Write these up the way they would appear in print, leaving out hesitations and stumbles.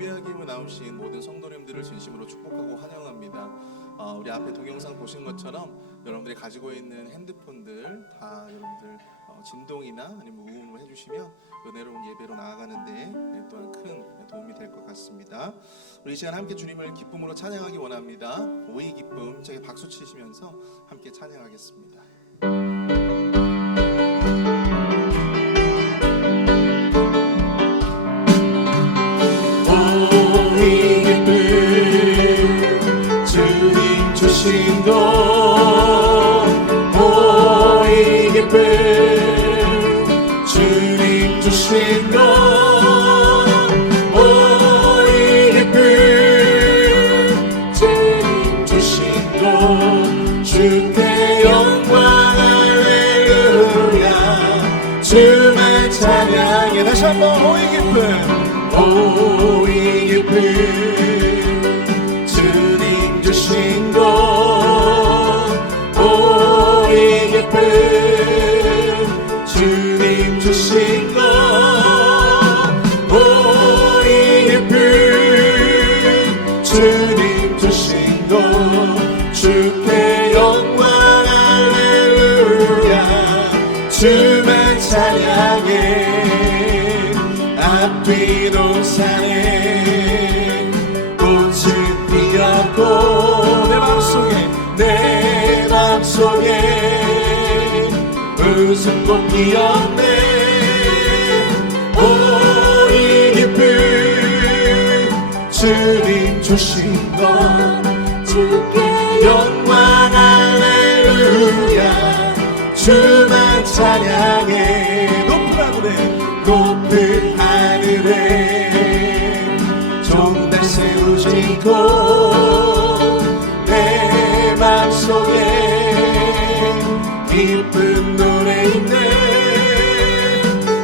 예배하기 위해 나오신 모든 성도님들을 진심으로 축복하고 환영합니다. 우리 앞에 동영상 보신 것처럼 여러분들이 가지고 있는 핸드폰들 다 여러분들 진동이나 아니면 무음으로 해주시면 은혜로운 예배로 나아가는데 또한 큰 도움이 될 것 같습니다. 우리 이 시간 함께 주님을 기쁨으로 찬양하기 원합니다. 오이 기쁨, 저기 박수 치시면서 함께 찬양하겠습니다. 오이 기쁨 주님 주신 것 오이 기쁨 주님 주신 것 오이 기쁨 주님 주신 것 주께 영광 할렐루야 주만 찬양해 다시 한번 오이 기쁨 오이 기쁨 주님 주신 것 오이 기쁨 주님 주신 것 오이 기쁨 주님 주신 것 주께 영광 할렐루야 주만 찬양해 앞뒤 동산에 꽃이 피었고 내 맘속에 웃음꽃 피었네 오이 기쁨 주님 주신 것 주께 영광 할렐루야 주만 찬양해 높은 하늘에 종달 세우시고 내 맘속에 기쁜 노래 있네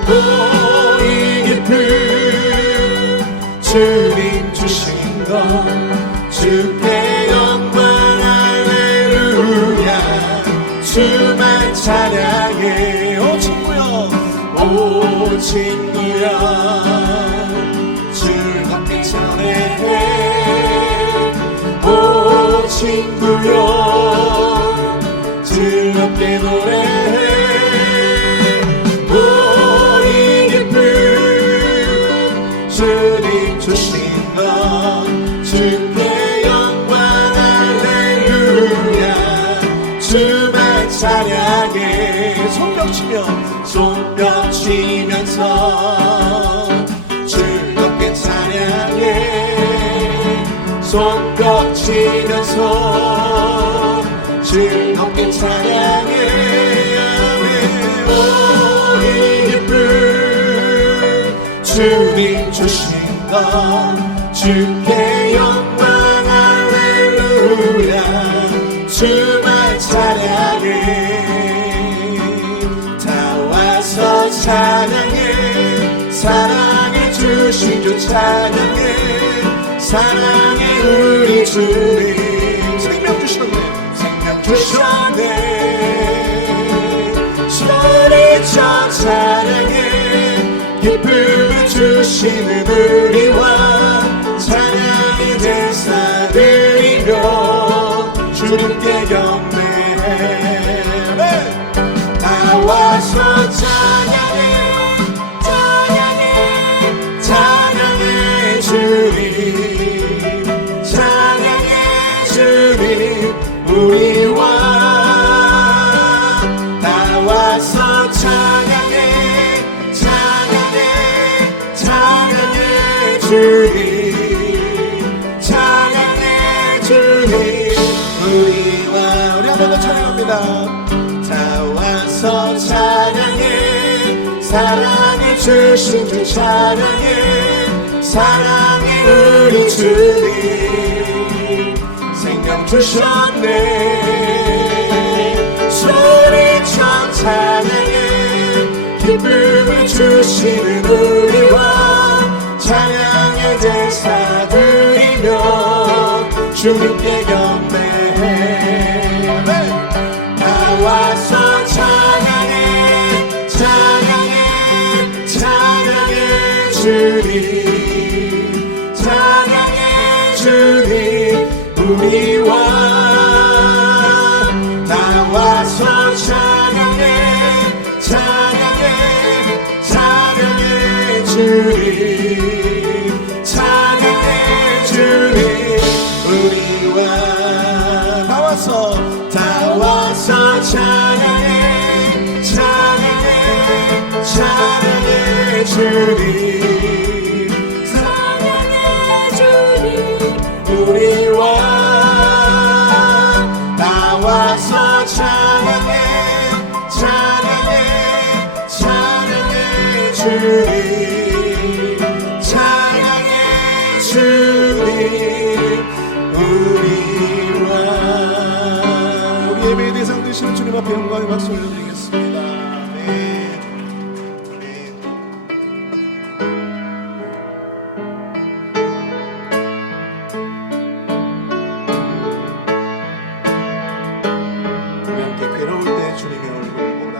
오이 기쁨 주님 주신 것 주께 영광 할렐루야 주만 찬양해 오 친구야 즐겁게 찬양해 오 친구야 즐겁게 노래해 오이 기쁨 주님 주신 것 주께 영광 할렐루야 주만 찬양해 손뼉 치면서 즐겁게 찬양해 손뼉 치면서 즐겁게 찬양해 오이 기쁨 주님 주신 것 주께 영광 할렐루야 주만 찬양해 찬양해 사랑해 주신 주 찬양해 사랑해 우리 주님 생명 주셨네 소리쳐 찬양해 기쁨을 주시는 우리와 찬양의 제사 드리며 주님께 경배해 나와서 찬양해 주님 우리와 나와서 찬양해 주님 우리와 우리 한 번 더 찬양합니다 나와서 찬양해 사랑해 주신 주 찬양해 사랑해 우리 주님 생명 주셨네 소리쳐 찬양해 기쁨을 주시는 우리와 찬양의 제사 드리며 주님께 경배해 나와서 찬양해 주님 찬양해 주님 우리와 나와서 찬양해 찬양해 찬양해 주님 찬양해 주님 우리와 나와서 찬양해 찬양해 찬양해 주님 찬양해 주님 우리와 나와서 찬양해 찬양해 찬양해 주님 찬양해 주님 우리와 우리 예배의 대상 되시는 주님 앞에 영광의 박수 올려드리겠습니다. 아멘. 아멘. 우리 함께 괴로울 때 주님의 얼굴 보라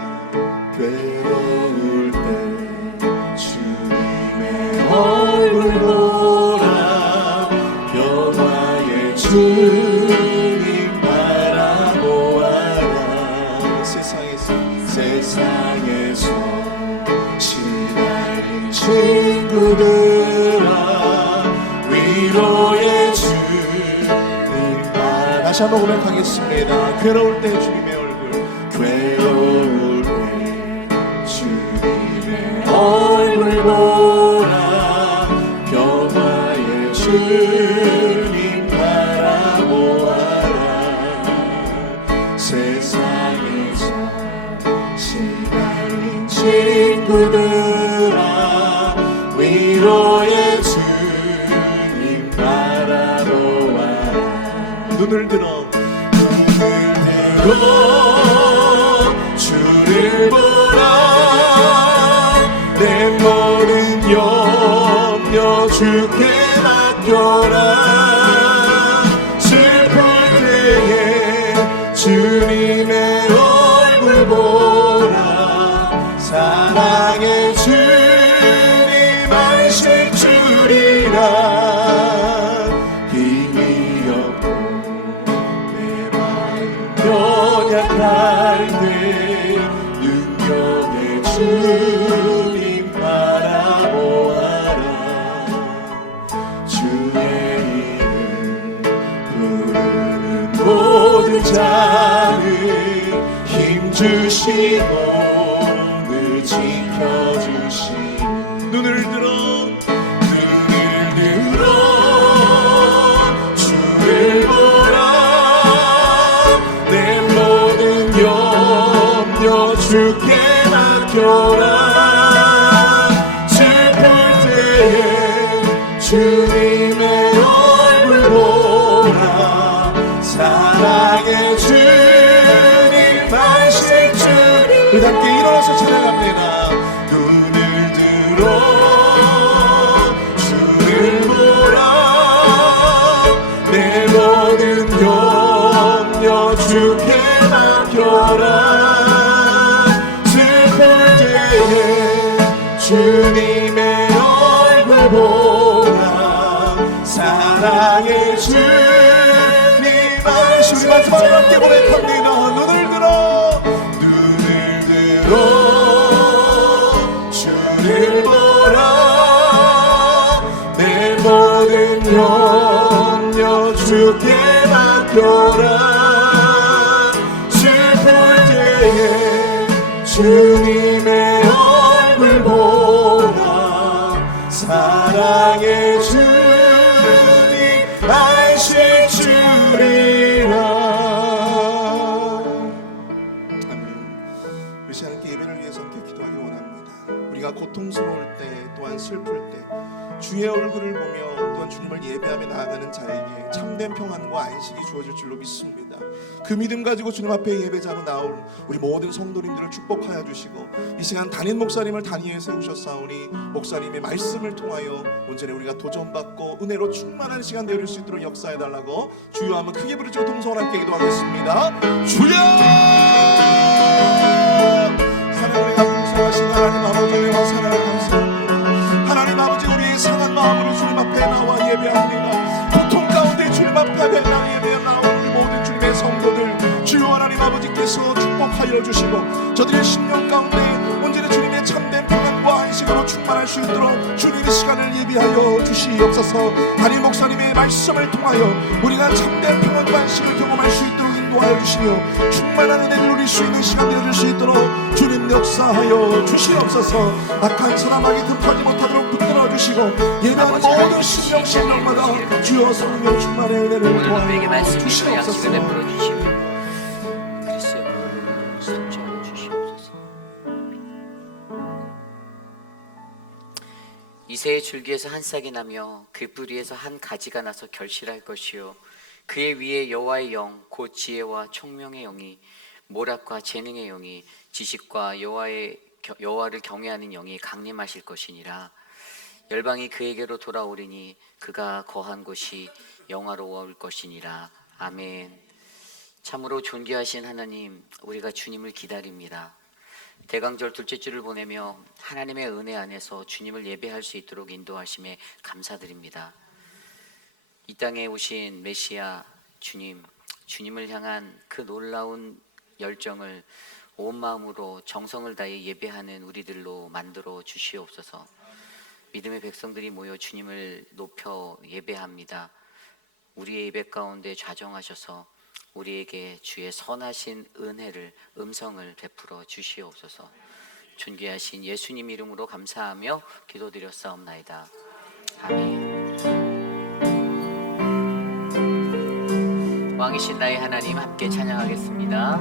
괴로울 때 주님의 얼굴 보라 변화의 주님 바라보아라 세상에서 시달린 친구들아 위로의 주님 다시 한번 고백하겠습니다. 괴로울 때 주님의 얼굴 괴로울 때 주님의 얼굴 보라 변화의 주님 바라보아라 세상에서 시달린 친구들아 위로의 주님 바라보아라 눈을 들어 주를 보라 내 모든 염려 주께 맡겨라 슬플 때에 주님의 얼굴 보라 사랑의 주님 안식 주리라 힘이 없고 내 마음 연약할 때 능력의 주님 바라보아라 주의 이름 부르는 모든 자는 힘주시고 늘 지켜주시니 눈을 들어 주를 보라 내 모든 염려 주께 맡겨라 슬플 때에 주님의 얼굴 보라 사랑의 주님 안식 주님 우리 함께 일어나서 찬양합니다. 눈을 들어 주를 보라 내 모든 염려 주께 맡겨라 슬플 때에 주님의 얼굴 보라 사랑의 주님 안식 우리 마지막으로 함께 고백합니다. 눈을 들어 주를 보라 내 모든 염려 주께 맡겨라 슬플 때에 주님의 얼굴 보라 사랑의 주님 안식 주리라. 아멘. 우리 하나님께 예배를 위해서 함께 기도하기 원합니다. 우리가 고통스러울 때 또한 슬플 때 주의 얼굴을 보며 또한 주님을 예배하며 나아가는 자에게 참된 평안과 안식이 주어질 줄로 믿습니다. 그 믿음 가지고 주님 앞에 예배자로 나올 우리 모든 성도님들을 축복하여 주시고 이 시간 담임 목사님을 단위에 세우셨사오니 목사님의 말씀을 통하여 온전히 우리가 도전받고 은혜로 충만한 시간 되어줄 수 있도록 역사해달라고 주여 한번 크게 부르짖고 동성을 함께 기도하겠습니다. 주여! 사랑을 감사하신 하나님 아버지의 사랑을 감사합니다. 하나님 아버지 우리의 상한 마음으로 주님 앞에 나와 예배합니다. 고통 가운데 저들의 심령 가운데 온전히 주님의 참된 평안과 안식으로 충만할 수 있도록 주님의 시간을 예비하여 주시옵소서. 담임 목사님의 말씀을 통하여 우리가 참된 평안과 안식을 경험할 수 있도록 인도하여 주시며 충만한 은혜를 누릴 수 있는 시간 되어줄 수 있도록 주님 역사하여 주시옵소서. 악한 사람에게 듭하지 못하도록 붙들어 주시고 예배하는 모든 심령마다 주여 성령 충만의 은혜를 우리에게 더하여 말씀과 주시옵소서. 양식을 베풀어 주시며 그리스도의 몸을 성취하여 주시옵소서. 이새의 줄기에서 한 싹이 나며 그 뿌리에서 한 가지가 나서 결실할 것이요 그의 위에 여호와의 영 곧 지혜와 총명의 영이 모략과 재능의 영이 지식과 여호와를 경외하는 영이 강림하실 것이니라. 열방이 그에게로 돌아오리니 그가 거한 곳이 영화로울 것이니라. 아멘. 참으로 존귀하신 하나님, 우리가 주님을 기다립니다. 대강절 둘째 주를 보내며 하나님의 은혜 안에서 주님을 예배할 수 있도록 인도하심에 감사드립니다. 이 땅에 오신 메시아 주님, 주님을 향한 그 놀라운 열정을 온 마음으로 정성을 다해 예배하는 우리들로 만들어 주시옵소서. 믿음의 백성들이 모여 주님을 높여 예배합니다. 우리의 예배 가운데 좌정하셔서 우리에게 주의 선하신 은혜를 음성을 베풀어 주시옵소서. 존귀하신 예수님 이름으로 감사하며 기도드렸사옵나이다. 아멘. 왕이신 나의 하나님 함께 찬양하겠습니다.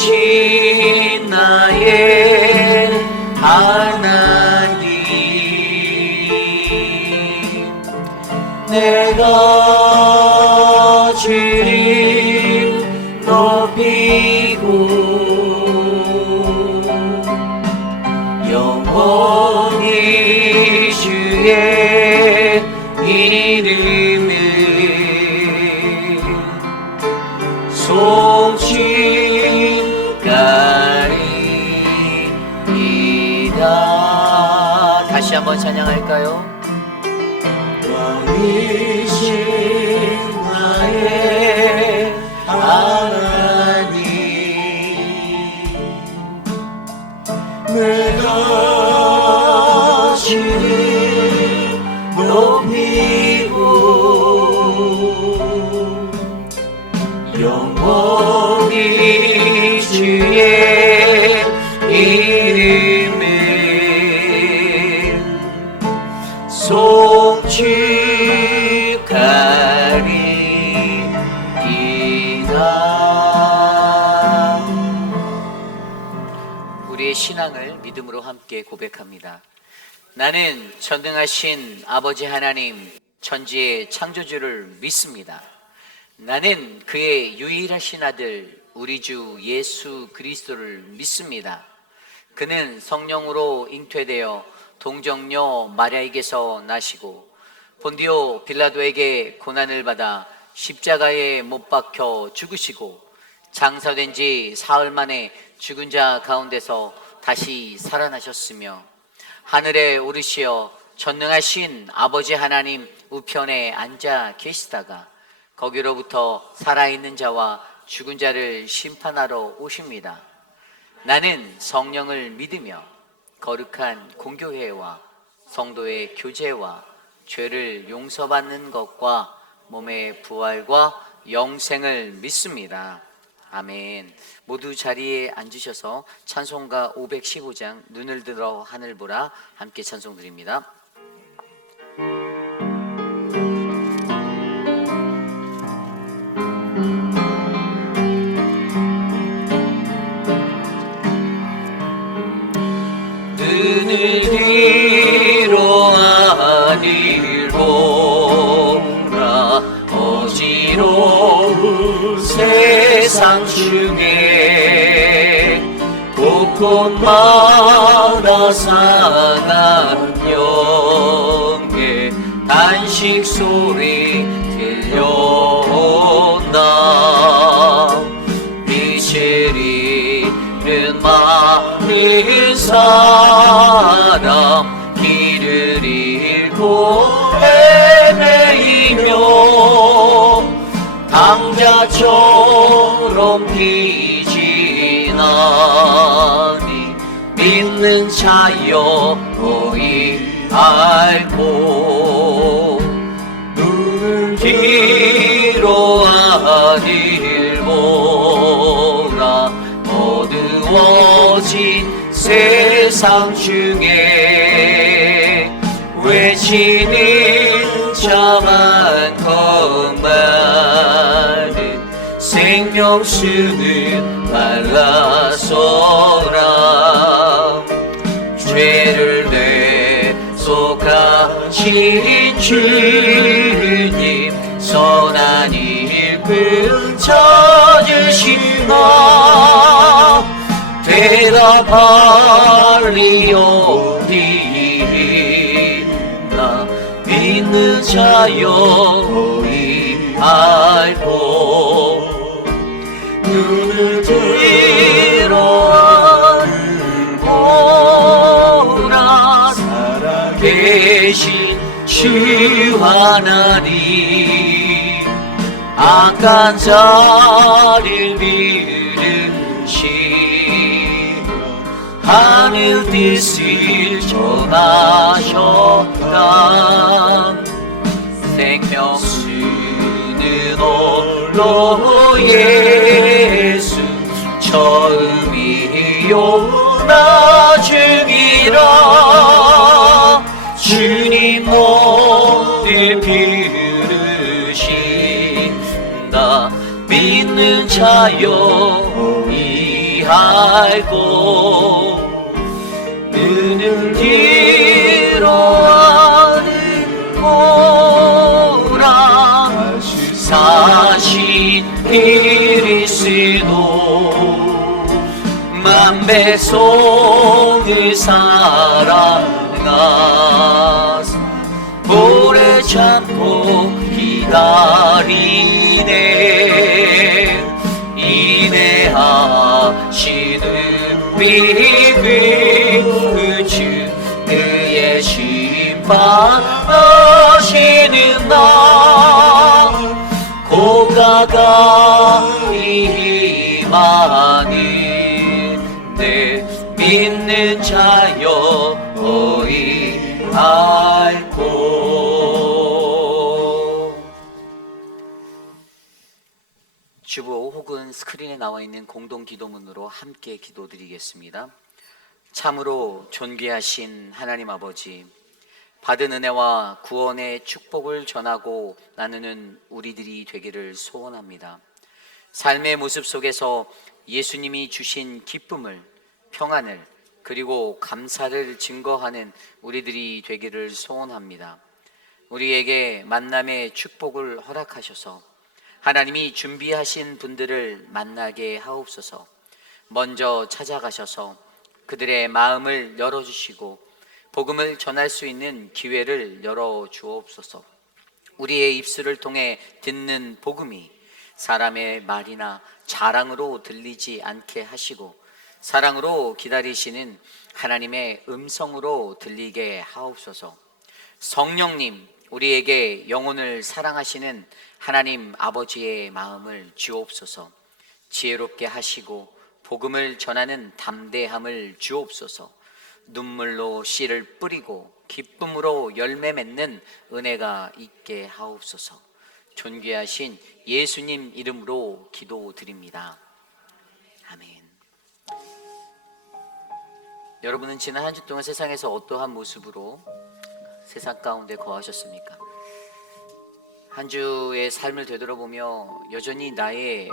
왕이신 나의 하나님, 내가 주님 높이고 영원히 주의 이름을 송칭하리이다. 다시 한번 찬양할까요? 왕이신 나의 하나님, 내가 주님 높이고 영원히 주의 이름을 송축하리이다. 우리의 신앙을 믿음으로 함께 고백합니다. 나는 전능하신 아버지 하나님 천지의 창조주를 믿습니다. 나는 그의 유일하신 아들 우리 주 예수 그리스도를 믿습니다. 그는 성령으로 잉태되어 동정녀 마리아에게서 나시고 본디오 빌라도에게 고난을 받아 십자가에 못 박혀 죽으시고 장사된 지 사흘 만에 죽은 자 가운데서 다시 살아나셨으며 하늘에 오르시어 전능하신 아버지 하나님 우편에 앉아 계시다가 거기로부터 살아있는 자와 죽은 자를 심판하러 오십니다. 나는 성령을 믿으며 거룩한 공교회와 성도의 교제와 죄를 용서받는 것과 몸의 부활과 영생을 믿습니다. 아멘. 모두 자리에 앉으셔서 찬송가 515장 눈을 들어 하늘 보라 함께 찬송 드립니다. 눈을 뒤로 하늘 보라 어지러운 세상 중에 곳곳마다 상한 영의 단식 소리 들려온다. 빛을 잃은 많은 사람 길을 잃고 헤매이며 당자처럼 괴롭히지나니 믿는 자여 너희 알고 눈을 뒤로 아들 보라 어두워진 세상 중에 외치는 자만 것만은 생명수는 말라서라 죄를 내속하신 주님 선한 일꾼 찾으시나 대답하리오리나 믿는 자여 이 알고 눈을 들어 보라 살아계신 주 하나님 악한 자를 비르시 하늘 뜻을 전하셨다 생명수는 홀로 예수 처음이요 나중이라 주님 너를 비르신다 믿는 자여 이 알고 눈을 뒤로 보라 사신 그리스도 만배송을 사랑하사 오래 참고 기다리네 인내하시는 비그주 그의 심판하시는 날 고가가이 힘하는 내 믿는 자여 어이 알고 주보 혹은 스크린에 나와 있는 공동 기도문으로 함께 기도드리겠습니다. 참으로 존귀하신 하나님 아버지 받은 은혜와 구원의 축복을 전하고 나누는 우리들이 되기를 소원합니다. 삶의 모습 속에서 예수님이 주신 기쁨을, 평안을, 그리고 감사를 증거하는 우리들이 되기를 소원합니다. 우리에게 만남의 축복을 허락하셔서 하나님이 준비하신 분들을 만나게 하옵소서. 먼저 찾아가셔서 그들의 마음을 열어주시고 복음을 전할 수 있는 기회를 열어주옵소서. 우리의 입술을 통해 듣는 복음이 사람의 말이나 자랑으로 들리지 않게 하시고 사랑으로 기다리시는 하나님의 음성으로 들리게 하옵소서. 성령님, 우리에게 영혼을 사랑하시는 하나님 아버지의 마음을 주옵소서. 지혜롭게 하시고 복음을 전하는 담대함을 주옵소서. 눈물로 씨를 뿌리고 기쁨으로 열매 맺는 은혜가 있게 하옵소서. 존귀하신 예수님 이름으로 기도드립니다. 아멘. 여러분은 지난 한 주 동안 세상에서 어떠한 모습으로 세상 가운데 거하셨습니까? 한 주의 삶을 되돌아보며 여전히 나의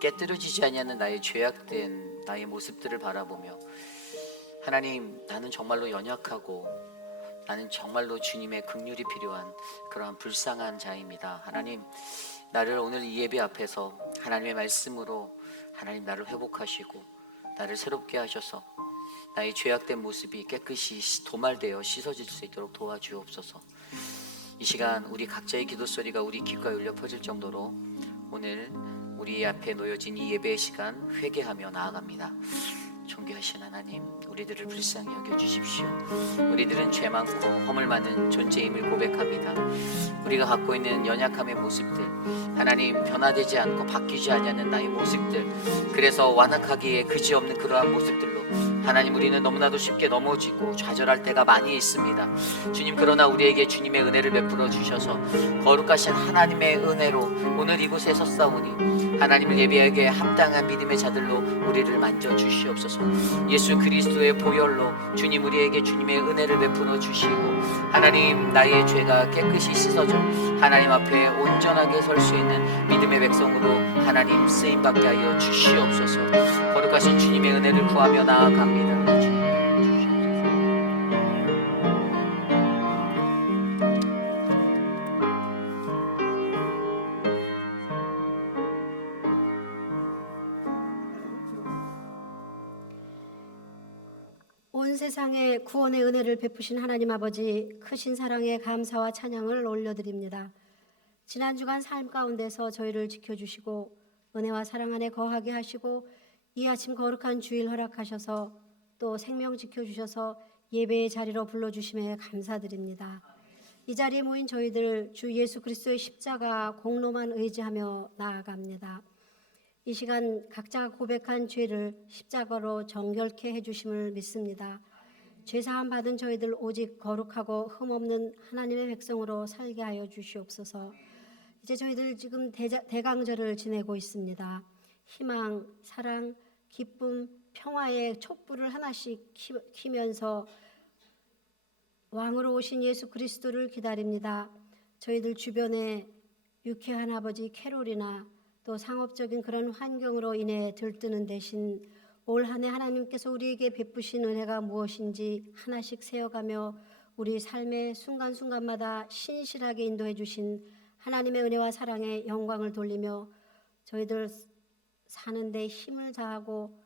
깨뜨려지지 아니하는 나의 죄악된 나의 모습들을 바라보며 하나님, 나는 정말로 연약하고 나는 정말로 주님의 긍휼이 필요한 그러한 불쌍한 자입니다. 하나님, 나를 오늘 이 예배 앞에서 하나님의 말씀으로 하나님 나를 회복하시고 나를 새롭게 하셔서 나의 죄악된 모습이 깨끗이 도말되어 씻어질 수 있도록 도와주옵소서. 이 시간 우리 각자의 기도 소리가 우리 귓가에 울려 퍼질 정도로 오늘 우리 앞에 놓여진 이 예배의 시간 회개하며 나아갑니다. 존귀하신 하나님, 우리들을 불쌍히 여겨주십시오. 우리들은 죄 많고 허물 많은 존재임을 고백합니다. 우리가 갖고 있는 연약함의 모습들, 하나님 변화되지 않고 바뀌지 않는 나의 모습들, 그래서 완악하기에 그지없는 그러한 모습들로 하나님 우리는 너무나도 쉽게 넘어지고 좌절할 때가 많이 있습니다. 주님, 그러나 우리에게 주님의 은혜를 베풀어 주셔서 거룩하신 하나님의 은혜로 오늘 이곳에 섰사오니 하나님을 예배하기에 합당한 믿음의 자들로 우리를 만져 주시옵소서. 예수 그리스도의 보혈로 주님 우리에게 주님의 은혜를 베풀어 주시고 하나님 나의 죄가 깨끗이 씻어져 하나님 앞에 온전하게 설 수 있는 믿음의 백성으로 하나님 쓰임받게 하여 주시옵소서. 거룩하신 주님의 은혜를 구하며 나아갑니다. 주님 온 세상에 구원의 은혜를 베푸신 하나님 아버지, 크신 사랑에 감사와 찬양을 올려드립니다. 지난 주간 삶 가운데서 저희를 지켜주시고 은혜와 사랑 안에 거하게 하시고 이 아침 거룩한 주일 허락하셔서 또 생명 지켜주셔서 예배의 자리로 불러주심에 감사드립니다. 이 자리에 모인 저희들 주 예수 그리스도의 십자가 공로만 의지하며 나아갑니다. 이 시간 각자가 고백한 죄를 십자가로 정결케 해주심을 믿습니다. 죄사함 받은 저희들 오직 거룩하고 흠없는 하나님의 백성으로 살게 하여 주시옵소서. 이제 저희들 지금 대강절을 지내고 있습니다. 희망, 사랑, 기쁨, 평화의 촛불을 하나씩 키면서 왕으로 오신 예수 그리스도를 기다립니다. 저희들 주변에 유쾌한 아버지 캐롤이나 또 상업적인 그런 환경으로 인해 들뜨는 대신 올 한 해 하나님께서 우리에게 베푸신 은혜가 무엇인지 하나씩 세어가며 우리 삶의 순간순간마다 신실하게 인도해 주신 하나님의 은혜와 사랑에 영광을 돌리며 저희들 사는 데 힘을 다하고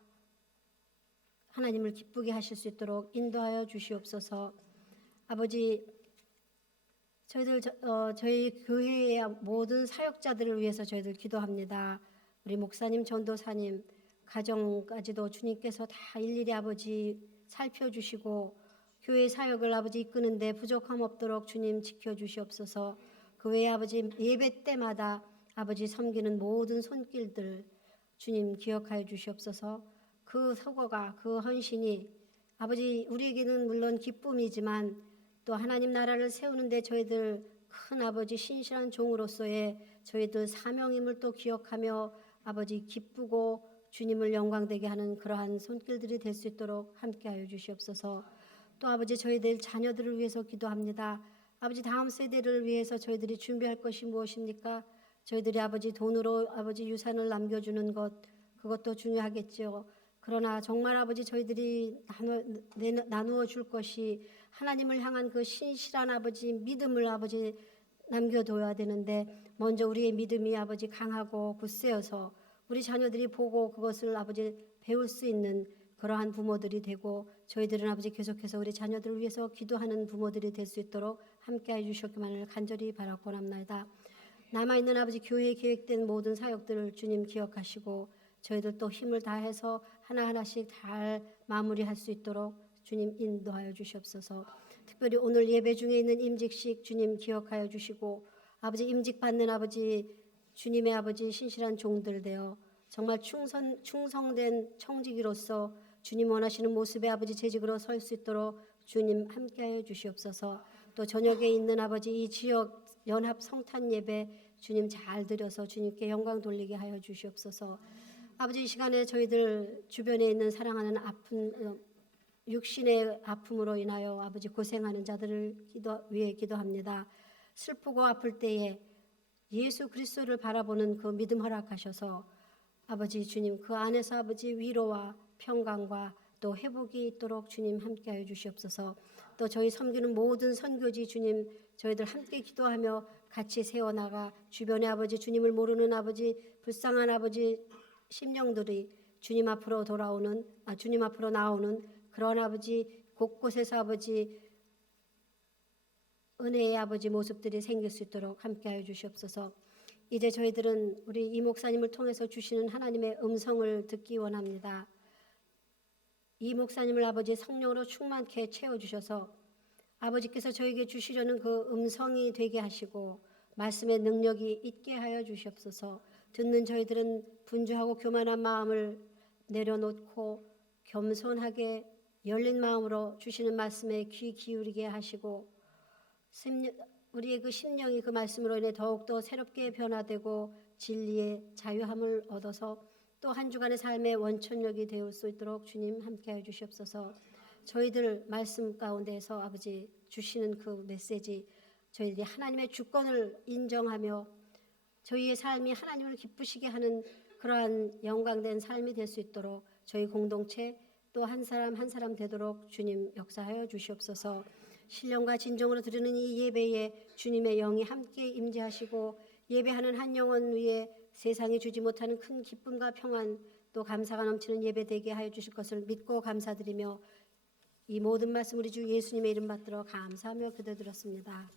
하나님을 기쁘게 하실 수 있도록 인도하여 주시옵소서. 아버지, 저희 교회의 모든 사역자들을 위해서 저희들 기도합니다. 우리 목사님, 전도사님, 가정까지도 주님께서 다 일일이 아버지 살펴주시고 교회 사역을 아버지 이끄는데 부족함 없도록 주님 지켜주시옵소서. 그 외에 아버지 예배 때마다 아버지 섬기는 모든 손길들 주님 기억하여 주시옵소서. 그 서거가 그 헌신이 아버지 우리에게는 물론 기쁨이지만 또 하나님 나라를 세우는데 저희들 큰 아버지 신실한 종으로서의 저희들 사명임을 또 기억하며 아버지 기쁘고 주님을 영광되게 하는 그러한 손길들이 될 수 있도록 함께하여 주시옵소서. 또 아버지 저희들 자녀들을 위해서 기도합니다. 아버지 다음 세대를 위해서 저희들이 준비할 것이 무엇입니까? 저희들이 아버지 돈으로 아버지 유산을 남겨주는 것 그것도 중요하겠죠. 그러나 정말 아버지 저희들이 나누어 줄 것이 하나님을 향한 그 신실한 아버지 믿음을 아버지 남겨둬야 되는데 먼저 우리의 믿음이 아버지 강하고 굳세어서 우리 자녀들이 보고 그것을 아버지 배울 수 있는 그러한 부모들이 되고 저희들은 아버지 계속해서 우리 자녀들을 위해서 기도하는 부모들이 될 수 있도록 함께해 주셨기만을 간절히 바라고 합니다. 남아있는 아버지 교회에 계획된 모든 사역들을 주님 기억하시고 저희들 또 힘을 다해서 하나하나씩 잘 마무리할 수 있도록 주님 인도하여 주시옵소서. 특별히 오늘 예배 중에 있는 임직식 주님 기억하여 주시고 아버지 임직받는 아버지 주님의 아버지 신실한 종들 되어 정말 충성된 청지기로서 주님 원하시는 모습의 아버지 재직으로 설 수 있도록 주님 함께하여 주시옵소서. 또 저녁에 있는 아버지 이 지역 연합 성탄 예배 주님 잘 드려서 주님께 영광 돌리게 하여 주시옵소서. 아버지 이 시간에 저희들 주변에 있는 사랑하는 아픈 육신의 아픔으로 인하여 아버지 고생하는 자들을 위해 기도합니다. 슬프고 아플 때에 예수 그리스도를 바라보는 그 믿음 허락하셔서 아버지 주님 그 안에서 아버지 위로와 평강과 또 회복이 있도록 주님 함께하여 주시옵소서. 또 저희 섬기는 모든 선교지 주님 저희들 함께 기도하며 같이 세워나가 주변에 아버지 주님을 모르는 아버지 불쌍한 아버지 심령들이 주님 앞으로 주님 앞으로 나오는 그런 아버지 곳곳에서 아버지 은혜의 아버지 모습들이 생길 수 있도록 함께하여 주시옵소서. 이제 저희들은 우리 이 목사님을 통해서 주시는 하나님의 음성을 듣기 원합니다. 이 목사님을 아버지 성령으로 충만케 채워주셔서 아버지께서 저에게 주시려는 그 음성이 되게 하시고 말씀의 능력이 있게 하여 주시옵소서. 듣는 저희들은 분주하고 교만한 마음을 내려놓고 겸손하게 열린 마음으로 주시는 말씀에 귀 기울이게 하시고 우리의 그 심령이 그 말씀으로 인해 더욱더 새롭게 변화되고 진리의 자유함을 얻어서 또 한 주간의 삶의 원천력이 되올 수 있도록 주님 함께하여 주시옵소서. 저희들 말씀 가운데에서 아버지 주시는 그 메시지 저희들이 하나님의 주권을 인정하며 저희의 삶이 하나님을 기쁘시게 하는 그러한 영광된 삶이 될 수 있도록 저희 공동체 또 한 사람 한 사람 되도록 주님 역사하여 주시옵소서. 신령과 진정으로 드리는 이 예배에 주님의 영이 함께 임재하시고 예배하는 한 영혼 위에 세상이 주지 못하는 큰 기쁨과 평안 또 감사가 넘치는 예배 되게 하여 주실 것을 믿고 감사드리며 이 모든 말씀 우리 주 예수님의 이름 받들어 감사하며 기도드렸습니다.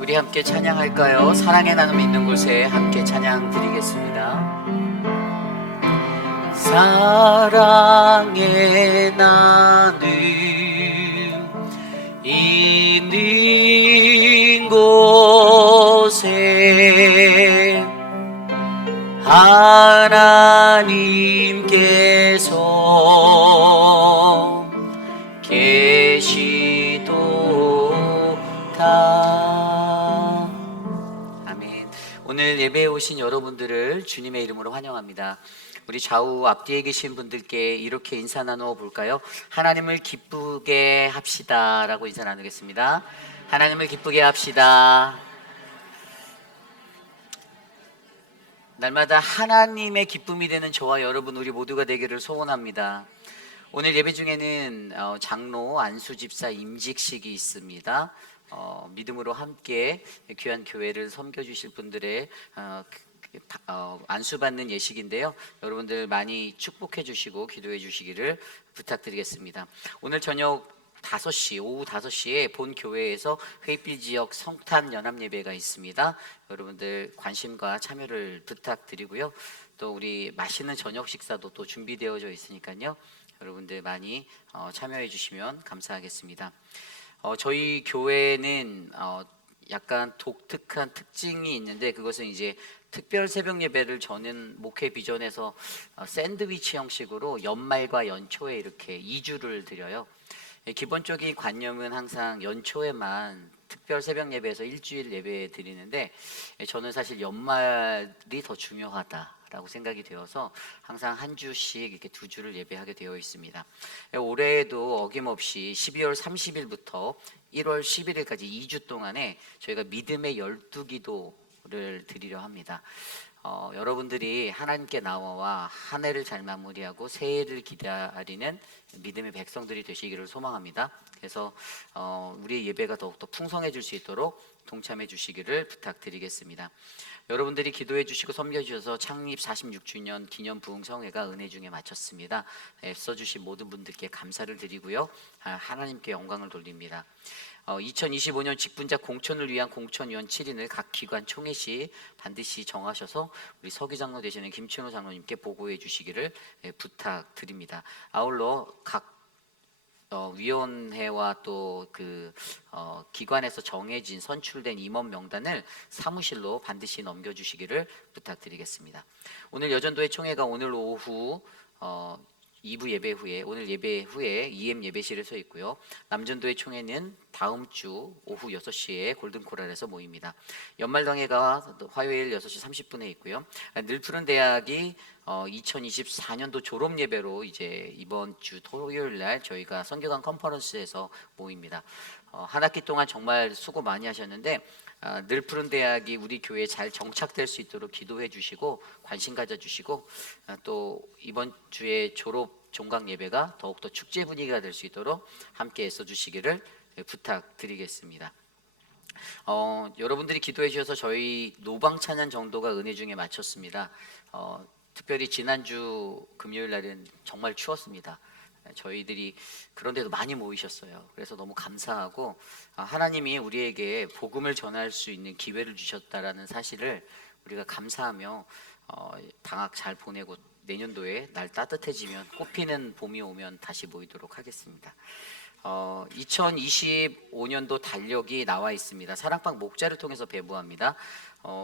우리 함께 찬양할까요? 사랑의 나눔이 있는 곳에 함께 찬양 드리겠습니다. 사랑의 나눔 있는 곳에 하나님께서 계시도다. 아멘. 오늘 예배에 오신 여러분들을 주님의 이름으로 환영합니다. 우리 좌우 앞뒤에 계신 분들께 이렇게 인사 나누어 볼까요? 하나님을 기쁘게 합시다 라고 인사 나누겠습니다. 하나님을 기쁘게 합시다. 날마다 하나님의 기쁨이 되는 저와 여러분 우리 모두가 되기를 소원합니다. 오늘 예배 중에는 장로 안수 집사 임직식이 있습니다. 믿음으로 함께 귀한 교회를 섬겨주실 분들의 안수받는 예식인데요. 여러분들 많이 축복해 주시고 기도해 주시기를 부탁드리겠습니다. 오늘 저녁 5시, 오후 5시에 본 교회에서 회의필 지역 성탄 연합 예배가 있습니다. 여러분들 관심과 참여를 부탁드리고요. 또 우리 맛있는 저녁 식사도 또 준비되어져 있으니까요. 여러분들 많이 참여해 주시면 감사하겠습니다. 저희 교회는 약간 독특한 특징이 있는데 그것은 이제 특별 새벽 예배를 저는 목회 비전에서 샌드위치 형식으로 연말과 연초에 이렇게 2주를 드려요. 기본적인 관념은 항상 연초에만 특별 새벽 예배에서 일주일 예배 드리는데 저는 사실 연말이 더 중요하다라고 생각이 되어서 항상 한 주씩 이렇게 2주를 예배하게 되어 있습니다. 올해에도 어김없이 12월 30일부터 1월 11일까지 2주 동안에 저희가 믿음의 12기도를 드리려 합니다. 여러분들이 하나님께 나와 한 해를 잘 마무리하고 새해를 기다리는 믿음의 백성들이 되시기를 소망합니다. 그래서 우리의 예배가 더욱더 풍성해질 수 있도록 동참해 주시기를 부탁드리겠습니다. 여러분들이 기도해 주시고 섬겨 주셔서 창립 46주년 기념 부흥성회가 은혜 중에 마쳤습니다. 애써 주신 모든 분들께 감사를 드리고요. 하나님께 영광을 돌립니다. 2025년 직분자 공천을 위한 공천위원 7인을 각 기관 총회 시 반드시 정하셔서 우리 서기장로 되시는 김춘호 장로님께 보고해 주시기를 부탁드립니다. 아울러 각 위원회와 또 그 기관에서 정해진 선출된 임원 명단을 사무실로 반드시 넘겨주시기를 부탁드리겠습니다. 오늘 여전도회 총회가 오늘 오후 2부 예배 후에 오늘 예배 후에 EM 예배실에 서 있고요. 남전도회 총회는 다음 주 오후 6시에 골든코랄에서 모입니다. 연말당회가 화요일 6시 30분에 있고요. 늘푸른 대학이 2024년도 졸업 예배로 이제 이번 주 토요일 날 저희가 선교관 컨퍼런스에서 모입니다. 한 학기 동안 정말 수고 많이 하셨는데 늘푸른 대학이 우리 교회에 잘 정착될 수 있도록 기도해 주시고 관심 가져 주시고 또 이번 주에 졸업 종강 예배가 더욱더 축제 분위기가 될 수 있도록 함께 애써 주시기를 부탁드리겠습니다. 여러분들이 기도해 주셔서 저희 노방 찬양 정도가 은혜 중에 마쳤습니다. 특별히 지난주 금요일 날은 정말 추웠습니다. 저희들이 그런데도 많이 모이셨어요. 그래서 너무 감사하고 하나님이 우리에게 복음을 전할 수 있는 기회를 주셨다라는 사실을 우리가 감사하며 방학 잘 보내고 내년도에 날 따뜻해지면 꽃피는 봄이 오면 다시 모이도록 하겠습니다. 2025년도 달력이 나와 있습니다. 사랑방 목자를 통해서 배부합니다.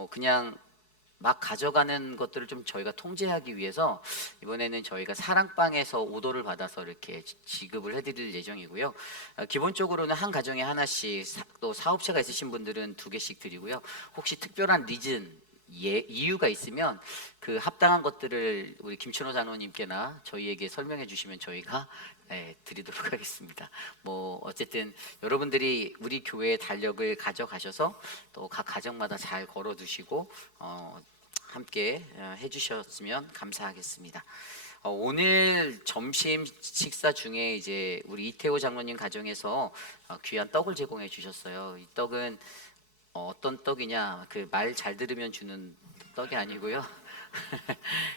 그냥 막 가져가는 것들을 좀 저희가 통제하기 위해서 이번에는 저희가 사랑방에서 오더를 받아서 이렇게 지급을 해드릴 예정이고요. 기본적으로는 한 가정에 하나씩, 또 사업체가 있으신 분들은 2개씩 드리고요. 혹시 특별한 리즌 이유가 있으면 그 합당한 것들을 우리 김춘호 장로님께나 저희에게 설명해 주시면 저희가 드리도록 하겠습니다. 뭐 어쨌든 여러분들이 우리 교회의 달력을 가져가셔서 또 각 가정마다 잘 걸어두시고 함께 해주셨으면 감사하겠습니다. 오늘 점심 식사 중에 이제 우리 이태호 장로님 가정에서 귀한 떡을 제공해 주셨어요. 이 떡은 어떤 떡이냐? 그 말 잘 들으면 주는 떡이 아니고요.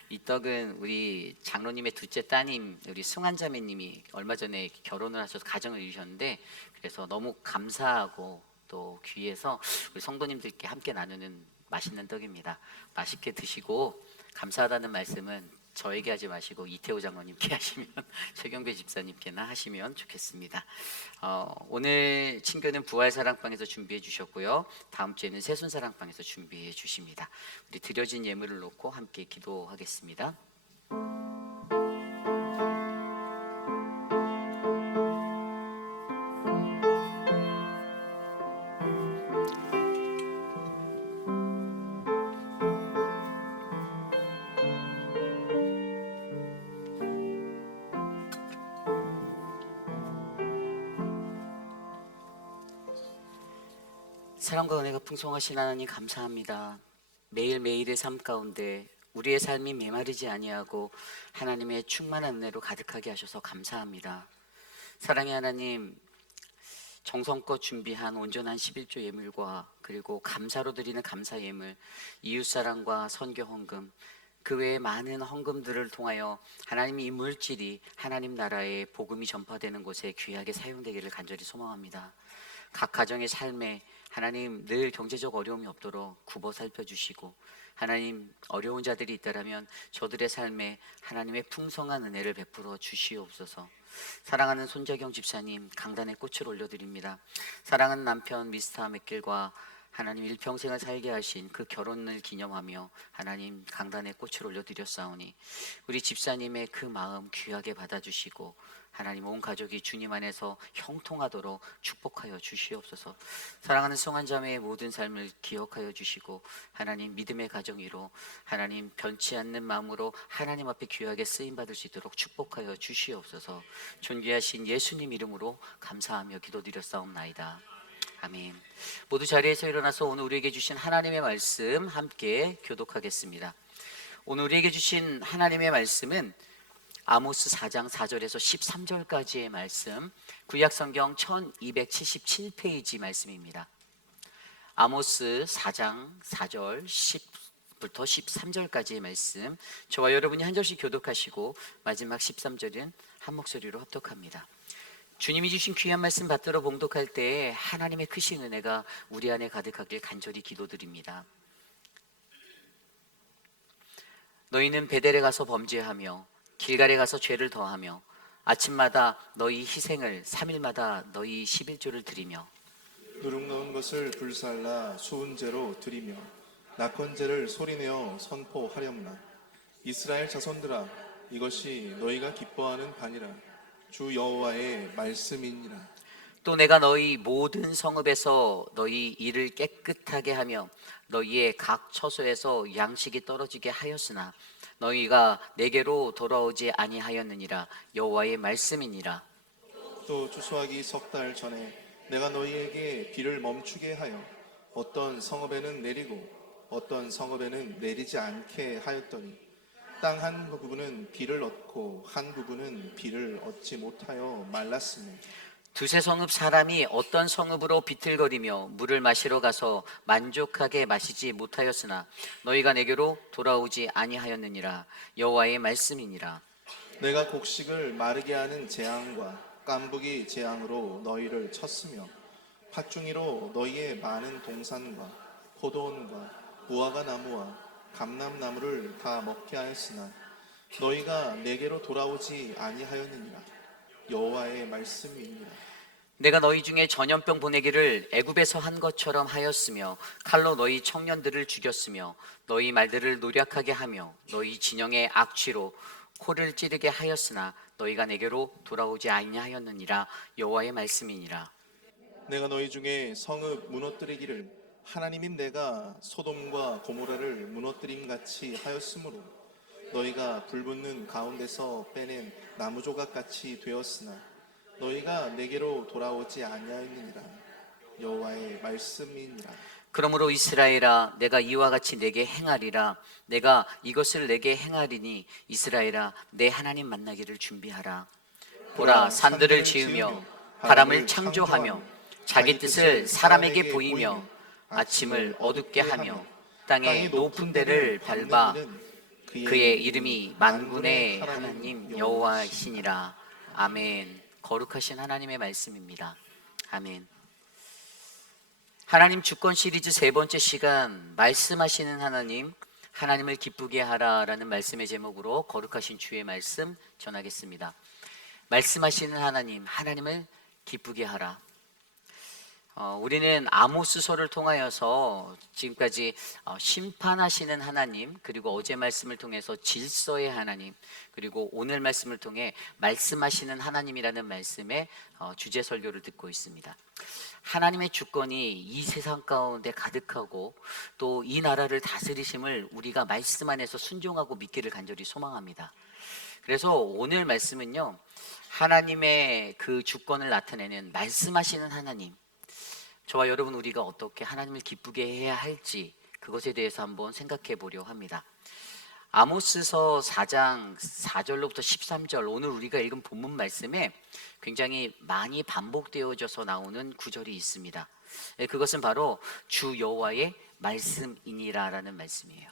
이 떡은 우리 장로님의 둘째 따님 우리 승환자매님이 얼마 전에 결혼을 하셔서 가정을 이루셨는데 그래서 너무 감사하고 또 귀해서 우리 성도님들께 함께 나누는 맛있는 떡입니다. 맛있게 드시고 감사하다는 말씀은 저에게 하지 마시고 이태호 장로님께 하시면 최경배 집사님께나 하시면 좋겠습니다. 오늘 친교는 부활사랑방에서 준비해 주셨고요. 다음 주에는 새순사랑방에서 준비해 주십니다. 우리 드려진 예물을 놓고 함께 기도하겠습니다. 사랑과 은혜가 풍성하신 하나님 감사합니다. 매일매일의 삶 가운데 우리의 삶이 메마르지 아니하고 하나님의 충만한 은혜로 가득하게 하셔서 감사합니다. 사랑의 하나님, 정성껏 준비한 온전한 11조 예물과 그리고 감사로 드리는 감사 예물, 이웃사랑과 선교 헌금, 그 외에 많은 헌금들을 통하여 하나님의 이 물질이 하나님 나라의 복음이 전파되는 곳에 귀하게 사용되기를 간절히 소망합니다. 각 가정의 삶에 하나님 늘 경제적 어려움이 없도록 굽어 살펴주시고, 하나님 어려운 자들이 있다라면 저들의 삶에 하나님의 풍성한 은혜를 베풀어 주시옵소서. 사랑하는 손자경 집사님 강단에 꽃을 올려드립니다. 사랑하는 남편 미스터 맥길과 하나님 일평생을 살게 하신 그 결혼을 기념하며 하나님 강단에 꽃을 올려드렸사오니 우리 집사님의 그 마음 귀하게 받아주시고 하나님 온 가족이 주님 안에서 형통하도록 축복하여 주시옵소서. 사랑하는 성환자매의 모든 삶을 기억하여 주시고 하나님 믿음의 가정 위로 하나님 변치 않는 마음으로 하나님 앞에 귀하게 쓰임받을 수 있도록 축복하여 주시옵소서. 존귀하신 예수님 이름으로 감사하며 기도드렸사옵나이다. 아멘. 모두 자리에서 일어나서 오늘 우리에게 주신 하나님의 말씀 함께 교독하겠습니다. 오늘 우리에게 주신 하나님의 말씀은 아모스 4장 4절에서 13절까지의 말씀, 구약성경 1277페이지 말씀입니다. 아모스 4장 4절 10부터 13절까지의 말씀, 저와 여러분이 한 절씩 교독하시고 마지막 13절은 한 목소리로 합독합니다. 주님이 주신 귀한 말씀 받들어 봉독할 때 하나님의 크신 은혜가 우리 안에 가득하길 간절히 기도드립니다. 너희는 베델에 가서 범죄하며 길갈에 가서 죄를 더하며 아침마다 너희 희생을 3일마다 너희 11조를 드리며 누룩 넣은 것을 불살라 수은제로 드리며 낙헌제를 소리내어 선포하렵나. 이스라엘 자손들아, 이것이 너희가 기뻐하는 바니라. 주 여호와의 말씀이니라. 또 내가 너희 모든 성읍에서 너희 일을 깨끗하게 하며 너희의 각 처소에서 양식이 떨어지게 하였으나 너희가 내게로 돌아오지 아니하였느니라. 여호와의 말씀이니라. 또 추수하기 석 달 전에 내가 너희에게 비를 멈추게 하여 어떤 성읍에는 내리고 어떤 성읍에는 내리지 않게 하였더니 땅 한 부분은 비를 얻고 한 부분은 비를 얻지 못하여 말랐으며 두세 성읍 사람이 어떤 성읍으로 비틀거리며 물을 마시러 가서 만족하게 마시지 못하였으나 너희가 내게로 돌아오지 아니하였느니라. 여호와의 말씀이니라. 내가 곡식을 마르게 하는 재앙과 깐부기 재앙으로 너희를 쳤으며 팥중이로 너희의 많은 동산과 포도원과 무화과 나무와 감람나무를 다 먹게 하였으나 너희가 내게로 돌아오지 아니하였느니라. 여호와의 말씀이니라. 내가 너희 중에 전염병 보내기를 애굽에서 한 것처럼 하였으며 칼로 너희 청년들을 죽였으며 너희 말들을 노략하게 하며 너희 진영의 악취로 코를 찌르게 하였으나 너희가 내게로 돌아오지 아니하였느니라. 여호와의 말씀이니라. 내가 너희 중에 성읍 무너뜨리기를 하나님인 내가 소돔과 고모라를 무너뜨림 같이 하였으므로 너희가 불붙는 가운데서 빼낸 나무 조각같이 되었으나 너희가 내게로 돌아오지 아니하였느니라. 여호와의 말씀이니라. 그러므로 이스라엘아, 내가 이와 같이 내게 행하리라. 내가 이것을 내게 행하리니 이스라엘아, 내 하나님 만나기를 준비하라. 보라, 산들을 지으며 바람을 창조하며 자기 뜻을 사람에게 보이며 아침을 어둡게 하며 땅의 높은 데를 밟아 그의 이름이 만군의 하나님 여호와이시니라. 아멘. 거룩하신 하나님의 말씀입니다. 아멘. 하나님 주권 시리즈 세 번째 시간, 말씀하시는 하나님, 하나님을 기쁘게 하라라는 말씀의 제목으로 거룩하신 주의 말씀 전하겠습니다. 말씀하시는 하나님, 하나님을 기쁘게 하라. 우리는 아모스서를 통하여서 지금까지 심판하시는 하나님, 그리고 어제 말씀을 통해서 질서의 하나님, 그리고 오늘 말씀을 통해 말씀하시는 하나님이라는 말씀의 주제 설교를 듣고 있습니다. 하나님의 주권이 이 세상 가운데 가득하고 또 이 나라를 다스리심을 우리가 말씀 안에서 순종하고 믿기를 간절히 소망합니다. 그래서 오늘 말씀은요, 하나님의 그 주권을 나타내는 말씀하시는 하나님, 저와 여러분 우리가 어떻게 하나님을 기쁘게 해야 할지 그것에 대해서 한번 생각해 보려 합니다. 아모스서 4장 4절로부터 13절, 오늘 우리가 읽은 본문 말씀에 굉장히 많이 반복되어져서 나오는 구절이 있습니다. 그것은 바로 주 여호와의 말씀이니라라는 말씀이에요.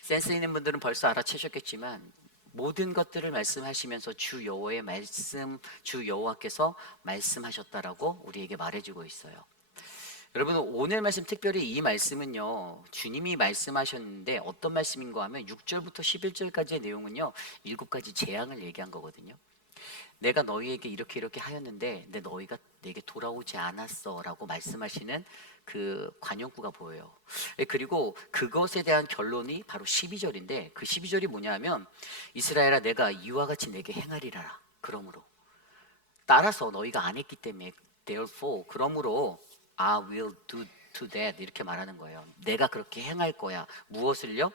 센스 있는 분들은 벌써 알아채셨겠지만 모든 것들을 말씀하시면서 주 여호와의 말씀, 주 여호와께서 말씀하셨다라고 우리에게 말해주고 있어요. 여러분, 오늘 말씀, 특별히 이 말씀은요, 주님이 말씀하셨는데 어떤 말씀인가 하면 6절부터 11절까지의 내용은요, 7가지 재앙을 얘기한 거거든요. 내가 너희에게 이렇게 하였는데 너희가 내게 돌아오지 않았어 라고 말씀하시는 그 관용구가 보여요. 그리고 그것에 대한 결론이 바로 12절인데 그 12절이 뭐냐 하면, 이스라엘아, 내가 이와 같이 내게 행하리라. 그러므로, 따라서 너희가 안 했기 때문에, therefore, 그러므로 I will do to that, 이렇게 말하는 거예요. 내가 그렇게 행할 거야. 무엇을요?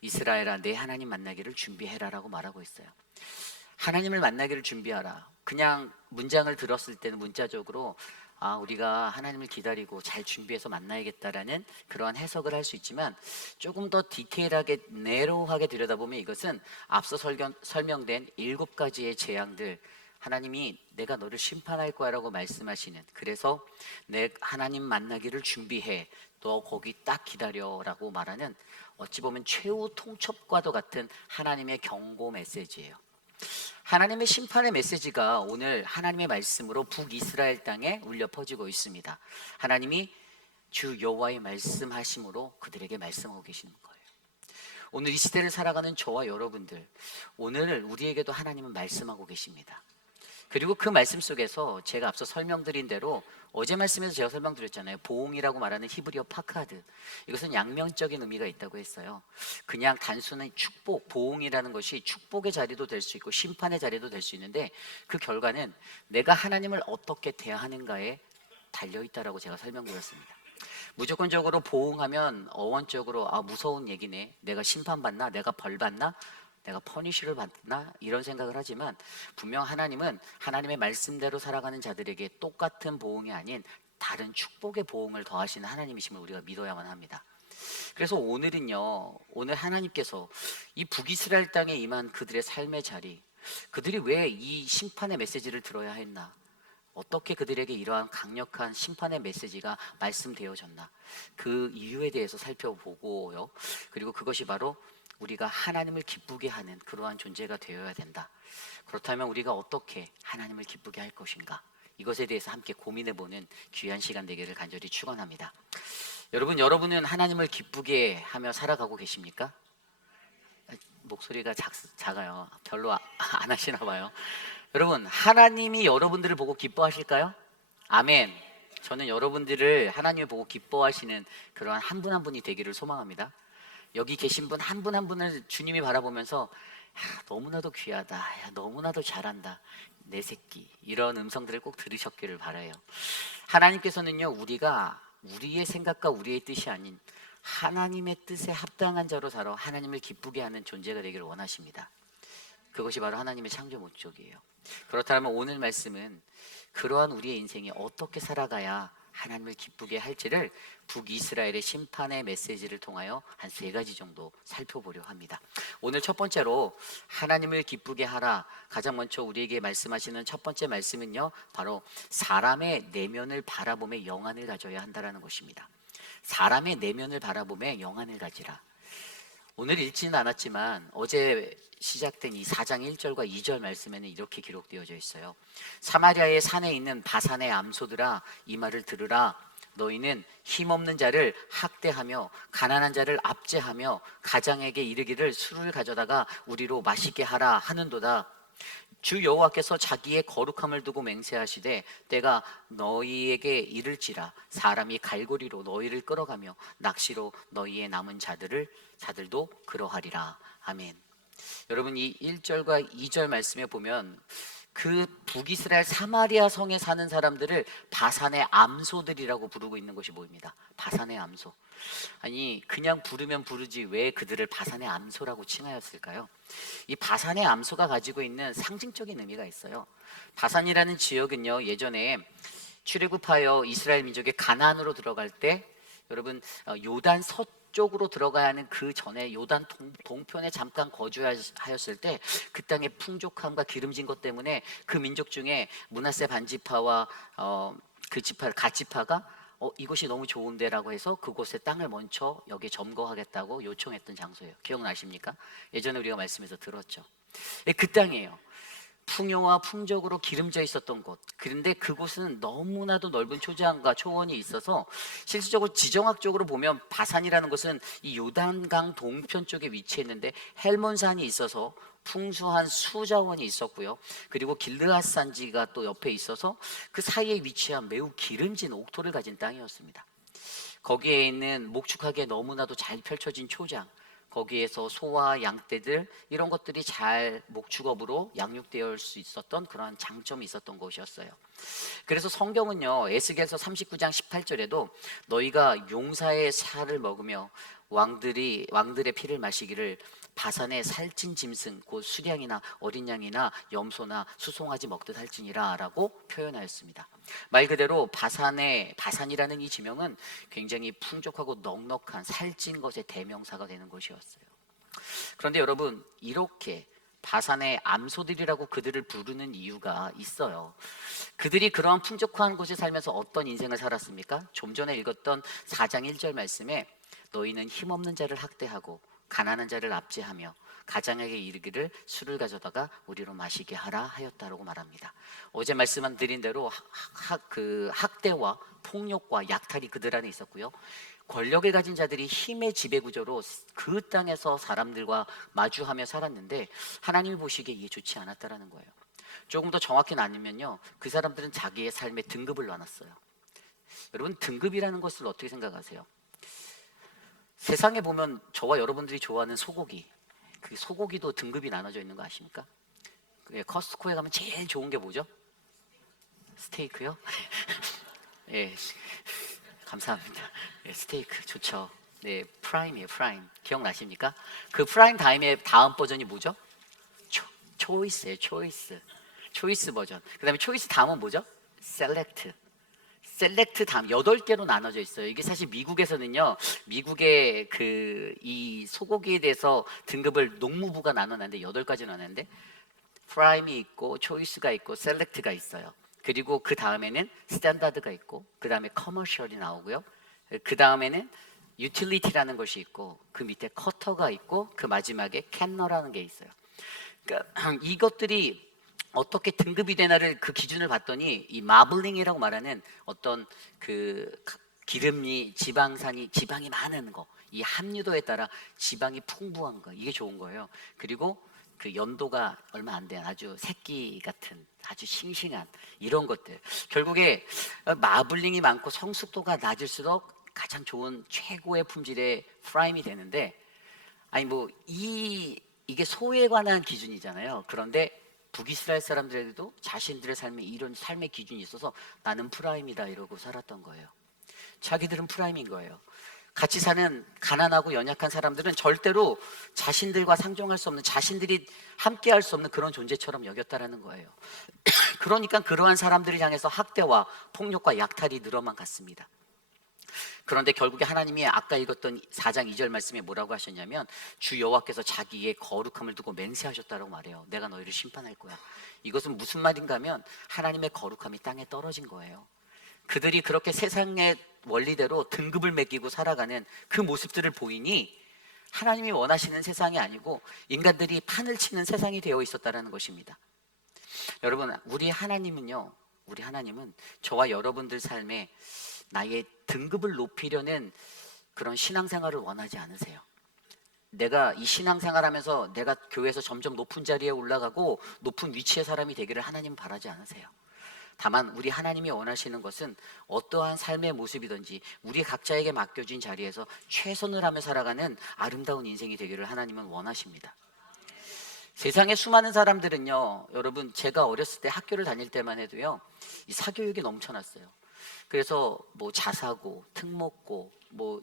이스라엘아, 내 하나님 만나기를 준비해라 라고 말하고 있어요. 하나님을 만나기를 준비하라. 그냥 문장을 들었을 때는 문자적으로 우리가 하나님을 기다리고 잘 준비해서 만나야겠다라는 그러한 해석을 할 수 있지만, 조금 더 디테일하게 내로하게 들여다보면 이것은 앞서 설명된 7가지의 재앙들, 하나님이 내가 너를 심판할 거야 라고 말씀하시는, 그래서 내 하나님 만나기를 준비해, 너 거기 딱 기다려 라고 말하는, 어찌 보면 최후 통첩과도 같은 하나님의 경고 메시지예요. 하나님의 심판의 메시지가 오늘 하나님의 말씀으로 북이스라엘 땅에 울려 퍼지고 있습니다. 하나님이 주 여호와의 말씀하심으로 그들에게 말씀하고 계시는 거예요. 오늘 이 시대를 살아가는 저와 여러분들, 오늘 우리에게도 하나님은 말씀하고 계십니다. 그리고 그 말씀 속에서 제가 앞서 설명드린 대로, 어제 말씀에서 제가 설명드렸잖아요. 보응이라고 말하는 히브리어 파카드, 이것은 양면적인 의미가 있다고 했어요. 그냥 단순한 축복, 보응이라는 것이 축복의 자리도 될 수 있고 심판의 자리도 될 수 있는데, 그 결과는 내가 하나님을 어떻게 대하는가에 달려있다라고 제가 설명드렸습니다. 무조건적으로 보응하면 어원적으로 무서운 얘기네, 내가 심판받나, 내가 벌받나, 내가 퍼니쉬를 받나, 이런 생각을 하지만, 분명 하나님은 하나님의 말씀대로 살아가는 자들에게 똑같은 보응이 아닌 다른 축복의 보응을 더하시는 하나님이심을 우리가 믿어야만 합니다. 그래서 오늘은요, 오늘 하나님께서 이 북이스라엘 땅에 임한 그들의 삶의 자리, 그들이 왜 이 심판의 메시지를 들어야 했나, 어떻게 그들에게 이러한 강력한 심판의 메시지가 말씀되어졌나, 그 이유에 대해서 살펴보고요. 그리고 그것이 바로 우리가 하나님을 기쁘게 하는 그러한 존재가 되어야 된다. 그렇다면 우리가 어떻게 하나님을 기쁘게 할 것인가, 이것에 대해서 함께 고민해보는 귀한 시간 되기를 간절히 축원합니다. 여러분은 하나님을 기쁘게 하며 살아가고 계십니까? 목소리가 작아요. 별로 안 하시나 봐요. 여러분, 하나님이 여러분들을 보고 기뻐하실까요? 아멘. 저는 여러분들을 하나님을 보고 기뻐하시는 그러한 한 분 한 분이 되기를 소망합니다. 여기 계신 분 한 분 한 분을 주님이 바라보면서, 너무나도 귀하다, 너무나도 잘한다, 내 새끼, 이런 음성들을 꼭 들으셨기를 바라요. 하나님께서는요, 우리가 우리의 생각과 우리의 뜻이 아닌 하나님의 뜻에 합당한 자로 살아 하나님을 기쁘게 하는 존재가 되기를 원하십니다. 그것이 바로 하나님의 창조 목적이에요. 그렇다면 오늘 말씀은 그러한 우리의 인생이 어떻게 살아가야 하나님을 기쁘게 할지를 북이스라엘의 심판의 메시지를 통하여 한 3가지 정도 살펴보려 합니다. 오늘 첫 번째로 하나님을 기쁘게 하라, 가장 먼저 우리에게 말씀하시는 첫 번째 말씀은요, 바로 사람의 내면을 바라보며 영안을 가져야 한다는 것입니다. 사람의 내면을 바라보며 영안을 가지라. 오늘 읽지는 않았지만 어제 시작된 이 4장 1절과 2절 말씀에는 이렇게 기록되어져 있어요. 사마리아의 산에 있는 바산의 암소들아, 이 말을 들으라. 너희는 힘없는 자를 학대하며 가난한 자를 압제하며 가장에게 이르기를 술을 가져다가 우리로 마시게 하라 하는도다. 주 여호와께서 자기의 거룩함을 두고 맹세하시되 때가 너희에게 이를지라 사람이 갈고리로 너희를 끌어가며 낚시로 너희의 남은 자들도 그러하리라. 아멘. 여러분, 이 1절과 2절 말씀에 보면 그 북이스라엘 사마리아 성에 사는 사람들을 바산의 암소들이라고 부르고 있는 것이 보입니다. 바산의 암소. 아니, 그냥 부르면 부르지 왜 그들을 바산의 암소라고 칭하였을까요? 이 바산의 암소가 가지고 있는 상징적인 의미가 있어요. 바산이라는 지역은요, 예전에 출애굽하여 이스라엘 민족이 가나안으로 들어갈 때 여러분 요단 서쪽으로 들어가야 하는 그 전에 요단 동편에 잠깐 거주하였을 때 그 땅의 풍족함과 기름진 것 때문에 그 민족 중에 므낫세 반지파와 그 지파 갓지파가 이곳이 너무 좋은데라고 해서 그곳의 땅을 먼저 여기 점거하겠다고 요청했던 장소예요. 기억나십니까? 예전에 우리가 말씀에서 들었죠. 그 땅이에요. 풍요와 풍족으로 기름져 있었던 곳. 그런데 그곳은 너무나도 넓은 초장과 초원이 있어서 실질적으로 지정학적으로 보면 바산이라는 것은 이 요단강 동편 쪽에 위치했는데 헬몬산이 있어서 풍수한 수자원이 있었고요. 그리고 길르앗 산지가 또 옆에 있어서 그 사이에 위치한 매우 기름진 옥토를 가진 땅이었습니다. 거기에 있는 목축하기에 너무나도 잘 펼쳐진 초장, 거기에서 소와 양떼들 이런 것들이 잘 목축업으로 양육되어 올 수 있었던 그런 장점이 있었던 곳이었어요. 그래서 성경은요, 에스겔서 39장 18절에도 너희가 용사의 살을 먹으며 왕들의 피를 마시기를 바산의 살찐 짐승 곧 수량이나 어린 양이나 염소나 수송아지 먹듯 할지니라 라고 표현하였습니다. 말 그대로 바산이라는 이 지명은 굉장히 풍족하고 넉넉한 살찐 것의 대명사가 되는 것이었어요. 그런데 여러분, 이렇게 바산의 암소들이라고 그들을 부르는 이유가 있어요. 그들이 그러한 풍족한 곳에 살면서 어떤 인생을 살았습니까? 좀 전에 읽었던 4장 1절 말씀에 너희는 힘없는 자를 학대하고 가난한 자를 압제하며 가장에게 이르기를 술을 가져다가 우리로 마시게 하라 하였다라고 말합니다. 어제 말씀 드린 대로 학대와 폭력과 약탈이 그들 안에 있었고요. 권력을 가진 자들이 힘의 지배구조로 그 땅에서 사람들과 마주하며 살았는데 하나님이 보시기에 이게 좋지 않았다라는 거예요. 조금 더 정확히 나누면요, 그 사람들은 자기의 삶의 등급을 나눴어요. 여러분, 등급이라는 것을 어떻게 생각하세요? 세상에 보면 저와 여러분들이 좋아하는 소고기, 그 소고기도 등급이 나눠져 있는 거 아십니까? 커스트코에 가면 제일 좋은 게 뭐죠? 스테이크요? 예, 감사합니다. 예, 스테이크 좋죠. 네, 프라임이에요, 프라임. 기억나십니까? 그 프라임 다음 버전이 뭐죠? 초이스예요, 초이스 버전. 그 다음에 초이스 다음은 뭐죠? 셀렉트 다음 8개로 나눠져 있어요. 이게 사실 미국에서는요, 미국의 이 소고기에 대해서 등급을 농무부가 나눠놨는데 8가지 나눴는데 프라임이 있고 초이스가 있고 셀렉트가 있어요. 그리고 그 다음에는 스탠다드가 있고 그 다음에 커머셜이 나오고요. 그 다음에는 유틸리티라는 것이 있고 그 밑에 커터가 있고 그 마지막에 캔너라는 게 있어요. 그러니까 이것들이 어떻게 등급이 되나를 그 기준을 봤더니 이 마블링이라고 말하는 어떤 그 기름이 지방이 많은 거, 이 함유도에 따라 지방이 풍부한 거, 이게 좋은 거예요. 그리고 그 연도가 얼마 안 된 아주 새끼 같은 아주 싱싱한 이런 것들. 결국에 마블링이 많고 성숙도가 낮을수록 가장 좋은 최고의 품질의 프라임이 되는데, 아니 뭐 이게 소에 관한 기준이잖아요. 그런데 북이스라엘 사람들에게도 자신들의 삶에 이런 삶의 기준이 있어서 나는 프라임이다 이러고 살았던 거예요. 자기들은 프라임인 거예요. 같이 사는 가난하고 연약한 사람들은 절대로 자신들과 상종할 수 없는, 자신들이 함께할 수 없는 그런 존재처럼 여겼다라는 거예요. 그러니까 그러한 사람들을 향해서 학대와 폭력과 약탈이 늘어만 갔습니다. 그런데 결국에 하나님이 아까 읽었던 4장 2절 말씀에 뭐라고 하셨냐면 주 여호와께서 자기의 거룩함을 두고 맹세하셨다고 말해요. 내가 너희를 심판할 거야. 이것은 무슨 말인가 하면 하나님의 거룩함이 땅에 떨어진 거예요. 그들이 그렇게 세상의 원리대로 등급을 매기고 살아가는 그 모습들을 보이니 하나님이 원하시는 세상이 아니고 인간들이 판을 치는 세상이 되어 있었다는 것입니다. 여러분, 우리 하나님은 저와 여러분들 삶에 나의 등급을 높이려는 그런 신앙생활을 원하지 않으세요. 내가 이 신앙생활하면서 내가 교회에서 점점 높은 자리에 올라가고 높은 위치의 사람이 되기를 하나님 바라지 않으세요. 다만 우리 하나님이 원하시는 것은 어떠한 삶의 모습이든지 우리 각자에게 맡겨진 자리에서 최선을 하며 살아가는 아름다운 인생이 되기를 하나님은 원하십니다. 세상에 수많은 사람들은요, 여러분, 제가 어렸을 때 학교를 다닐 때만 해도요, 이 사교육이 넘쳐났어요. 그래서 뭐 자사고, 특목고, 뭐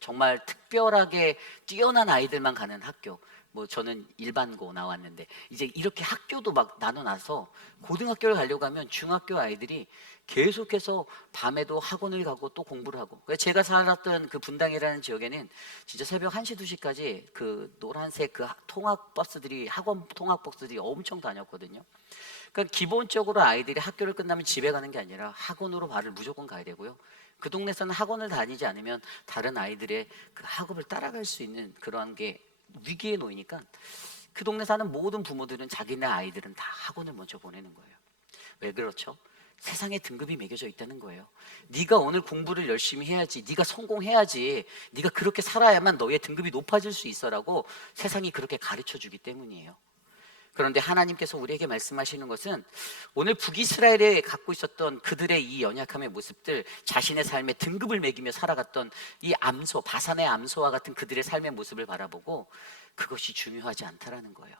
정말 특별하게 뛰어난 아이들만 가는 학교, 뭐 저는 일반고 나왔는데 이제 이렇게 학교도 막 나눠놔서 고등학교를 가려고 하면 중학교 아이들이 계속해서 밤에도 학원을 가고 또 공부를 하고, 제가 살았던 그 분당이라는 지역에는 진짜 새벽 1시, 2시까지 그 노란색 그 통학버스들이, 학원 통학버스들이 엄청 다녔거든요. 그러니까 기본적으로 아이들이 학교를 끝나면 집에 가는 게 아니라 학원으로 발을 무조건 가야 되고요. 그 동네에서는 학원을 다니지 않으면 다른 아이들의 그 학업을 따라갈 수 있는 그러한 게 위기에 놓이니까 그 동네 사는 모든 부모들은 자기네 아이들은 다 학원을 먼저 보내는 거예요. 왜 그렇죠? 세상에 등급이 매겨져 있다는 거예요. 네가 오늘 공부를 열심히 해야지, 네가 성공해야지, 네가 그렇게 살아야만 너의 등급이 높아질 수 있어라고 세상이 그렇게 가르쳐 주기 때문이에요. 그런데 하나님께서 우리에게 말씀하시는 것은 오늘 북이스라엘에 갖고 있었던 그들의 이 연약함의 모습들, 자신의 삶의 등급을 매기며 살아갔던 이 암소, 바산의 암소와 같은 그들의 삶의 모습을 바라보고 그것이 중요하지 않다라는 거예요.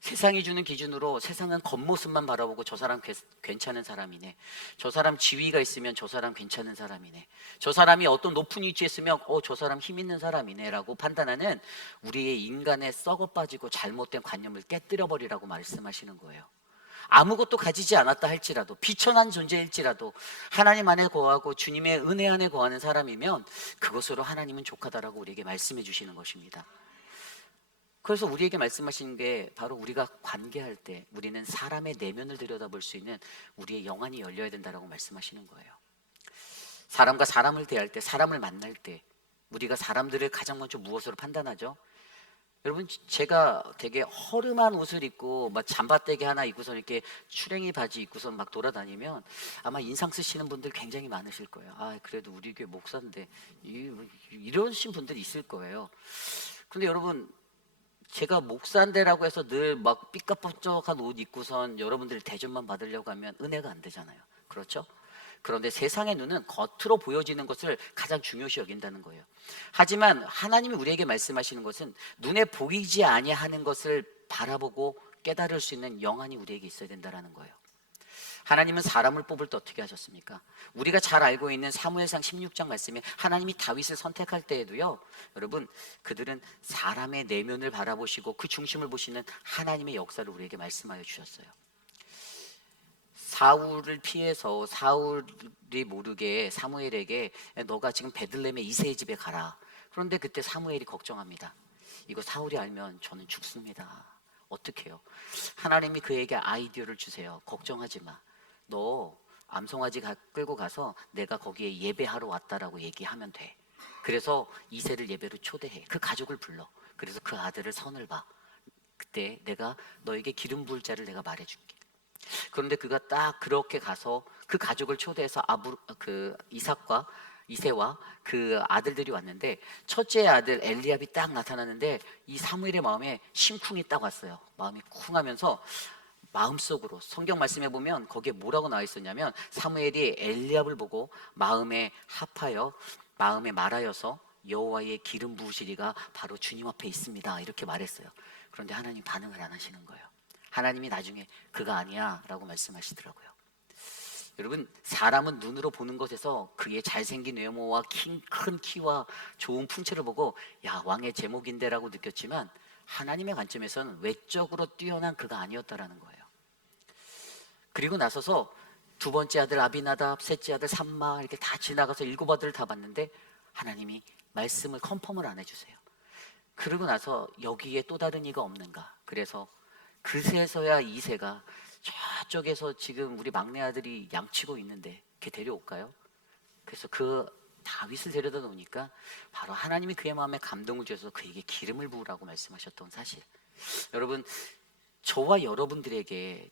세상이 주는 기준으로 세상은 겉모습만 바라보고 저 사람 괜찮은 사람이네, 저 사람 지위가 있으면 저 사람 괜찮은 사람이네, 저 사람이 어떤 높은 위치에 있으면 저 사람 힘 있는 사람이네 라고 판단하는 우리의 인간의 썩어 빠지고 잘못된 관념을 깨뜨려 버리라고 말씀하시는 거예요. 아무것도 가지지 않았다 할지라도, 비천한 존재일지라도 하나님 안에 거하고 주님의 은혜 안에 거하는 사람이면 그것으로 하나님은 족하다라고 우리에게 말씀해 주시는 것입니다. 그래서 우리에게 말씀하시는 게 바로 우리가 관계할 때 우리는 사람의 내면을 들여다볼 수 있는 우리의 영안이 열려야 된다라고 말씀하시는 거예요. 사람과 사람을 대할 때, 사람을 만날 때 우리가 사람들을 가장 먼저 무엇으로 판단하죠? 여러분, 제가 되게 허름한 옷을 입고 막 잠바떼기 하나 입고서 이렇게 추랭이 바지 입고서 막 돌아다니면 아마 인상 쓰시는 분들 굉장히 많으실 거예요. 아, 그래도 우리 교회 목사인데 이러신 분들이 있을 거예요. 근데 여러분, 제가 목사인데라고 해서 늘 막 삐까뻔쩍한 옷 입고선 여러분들 대접만 받으려고 하면 은혜가 안 되잖아요. 그렇죠? 그런데 세상의 눈은 겉으로 보여지는 것을 가장 중요시 여긴다는 거예요. 하지만 하나님이 우리에게 말씀하시는 것은 눈에 보이지 아니하는 것을 바라보고 깨달을 수 있는 영안이 우리에게 있어야 된다는 거예요. 하나님은 사람을 뽑을 때 어떻게 하셨습니까? 우리가 잘 알고 있는 사무엘상 16장 말씀에 하나님이 다윗을 선택할 때에도요, 여러분, 그들은 사람의 내면을 바라보시고 그 중심을 보시는 하나님의 역사를 우리에게 말씀하여 주셨어요. 사울을 피해서 사울이 모르게 사무엘에게 너가 지금 베들레헴의 이새의 집에 가라. 그런데 그때 사무엘이 걱정합니다. 이거 사울이 알면 저는 죽습니다. 어떻게 해요? 하나님이 그에게 아이디어를 주세요. 걱정하지 마. 너 암송아지 끌고 가서 내가 거기에 예배하러 왔다라고 얘기하면 돼. 그래서 이새를 예배로 초대해. 그 가족을 불러. 그래서 그 아들을 선을 봐. 그때 내가 너에게 기름 부을 자를 내가 말해줄게. 그런데 그가 딱 그렇게 가서 그 가족을 초대해서 이삭과 이새와 그 아들들이 왔는데 첫째 아들 엘리압이 딱 나타났는데 이 사무엘의 마음에 심쿵이 딱 왔어요. 마음이 쿵하면서 마음속으로, 성경 말씀에 보면 거기에 뭐라고 나와 있었냐면 사무엘이 엘리압을 보고 마음에 합하여 마음에 말하여서 여호와의 기름 부으시리가 바로 주님 앞에 있습니다 이렇게 말했어요. 그런데 하나님 반응을 안 하시는 거예요. 하나님이 나중에 그가 아니야 라고 말씀하시더라고요. 여러분, 사람은 눈으로 보는 것에서 그의 잘생긴 외모와 큰 키와 좋은 풍채를 보고 야, 왕의 제목인데 라고 느꼈지만 하나님의 관점에서는 외적으로 뛰어난 그가 아니었다라는 거예요. 그리고 나서서 두 번째 아들 아비나답, 셋째 아들 삼마 이렇게 다 지나가서 일곱 아들을 다 봤는데 하나님이 말씀을 컨펌을 안 해주세요. 그러고 나서 여기에 또 다른 이가 없는가. 그래서 그새서야 이새가 저쪽에서 지금 우리 막내 아들이 양치고 있는데 걔 데려올까요? 그래서 그 다윗을 데려다 놓으니까 바로 하나님이 그의 마음에 감동을 주셔서 그에게 기름을 부으라고 말씀하셨던 사실. 여러분, 저와 여러분들에게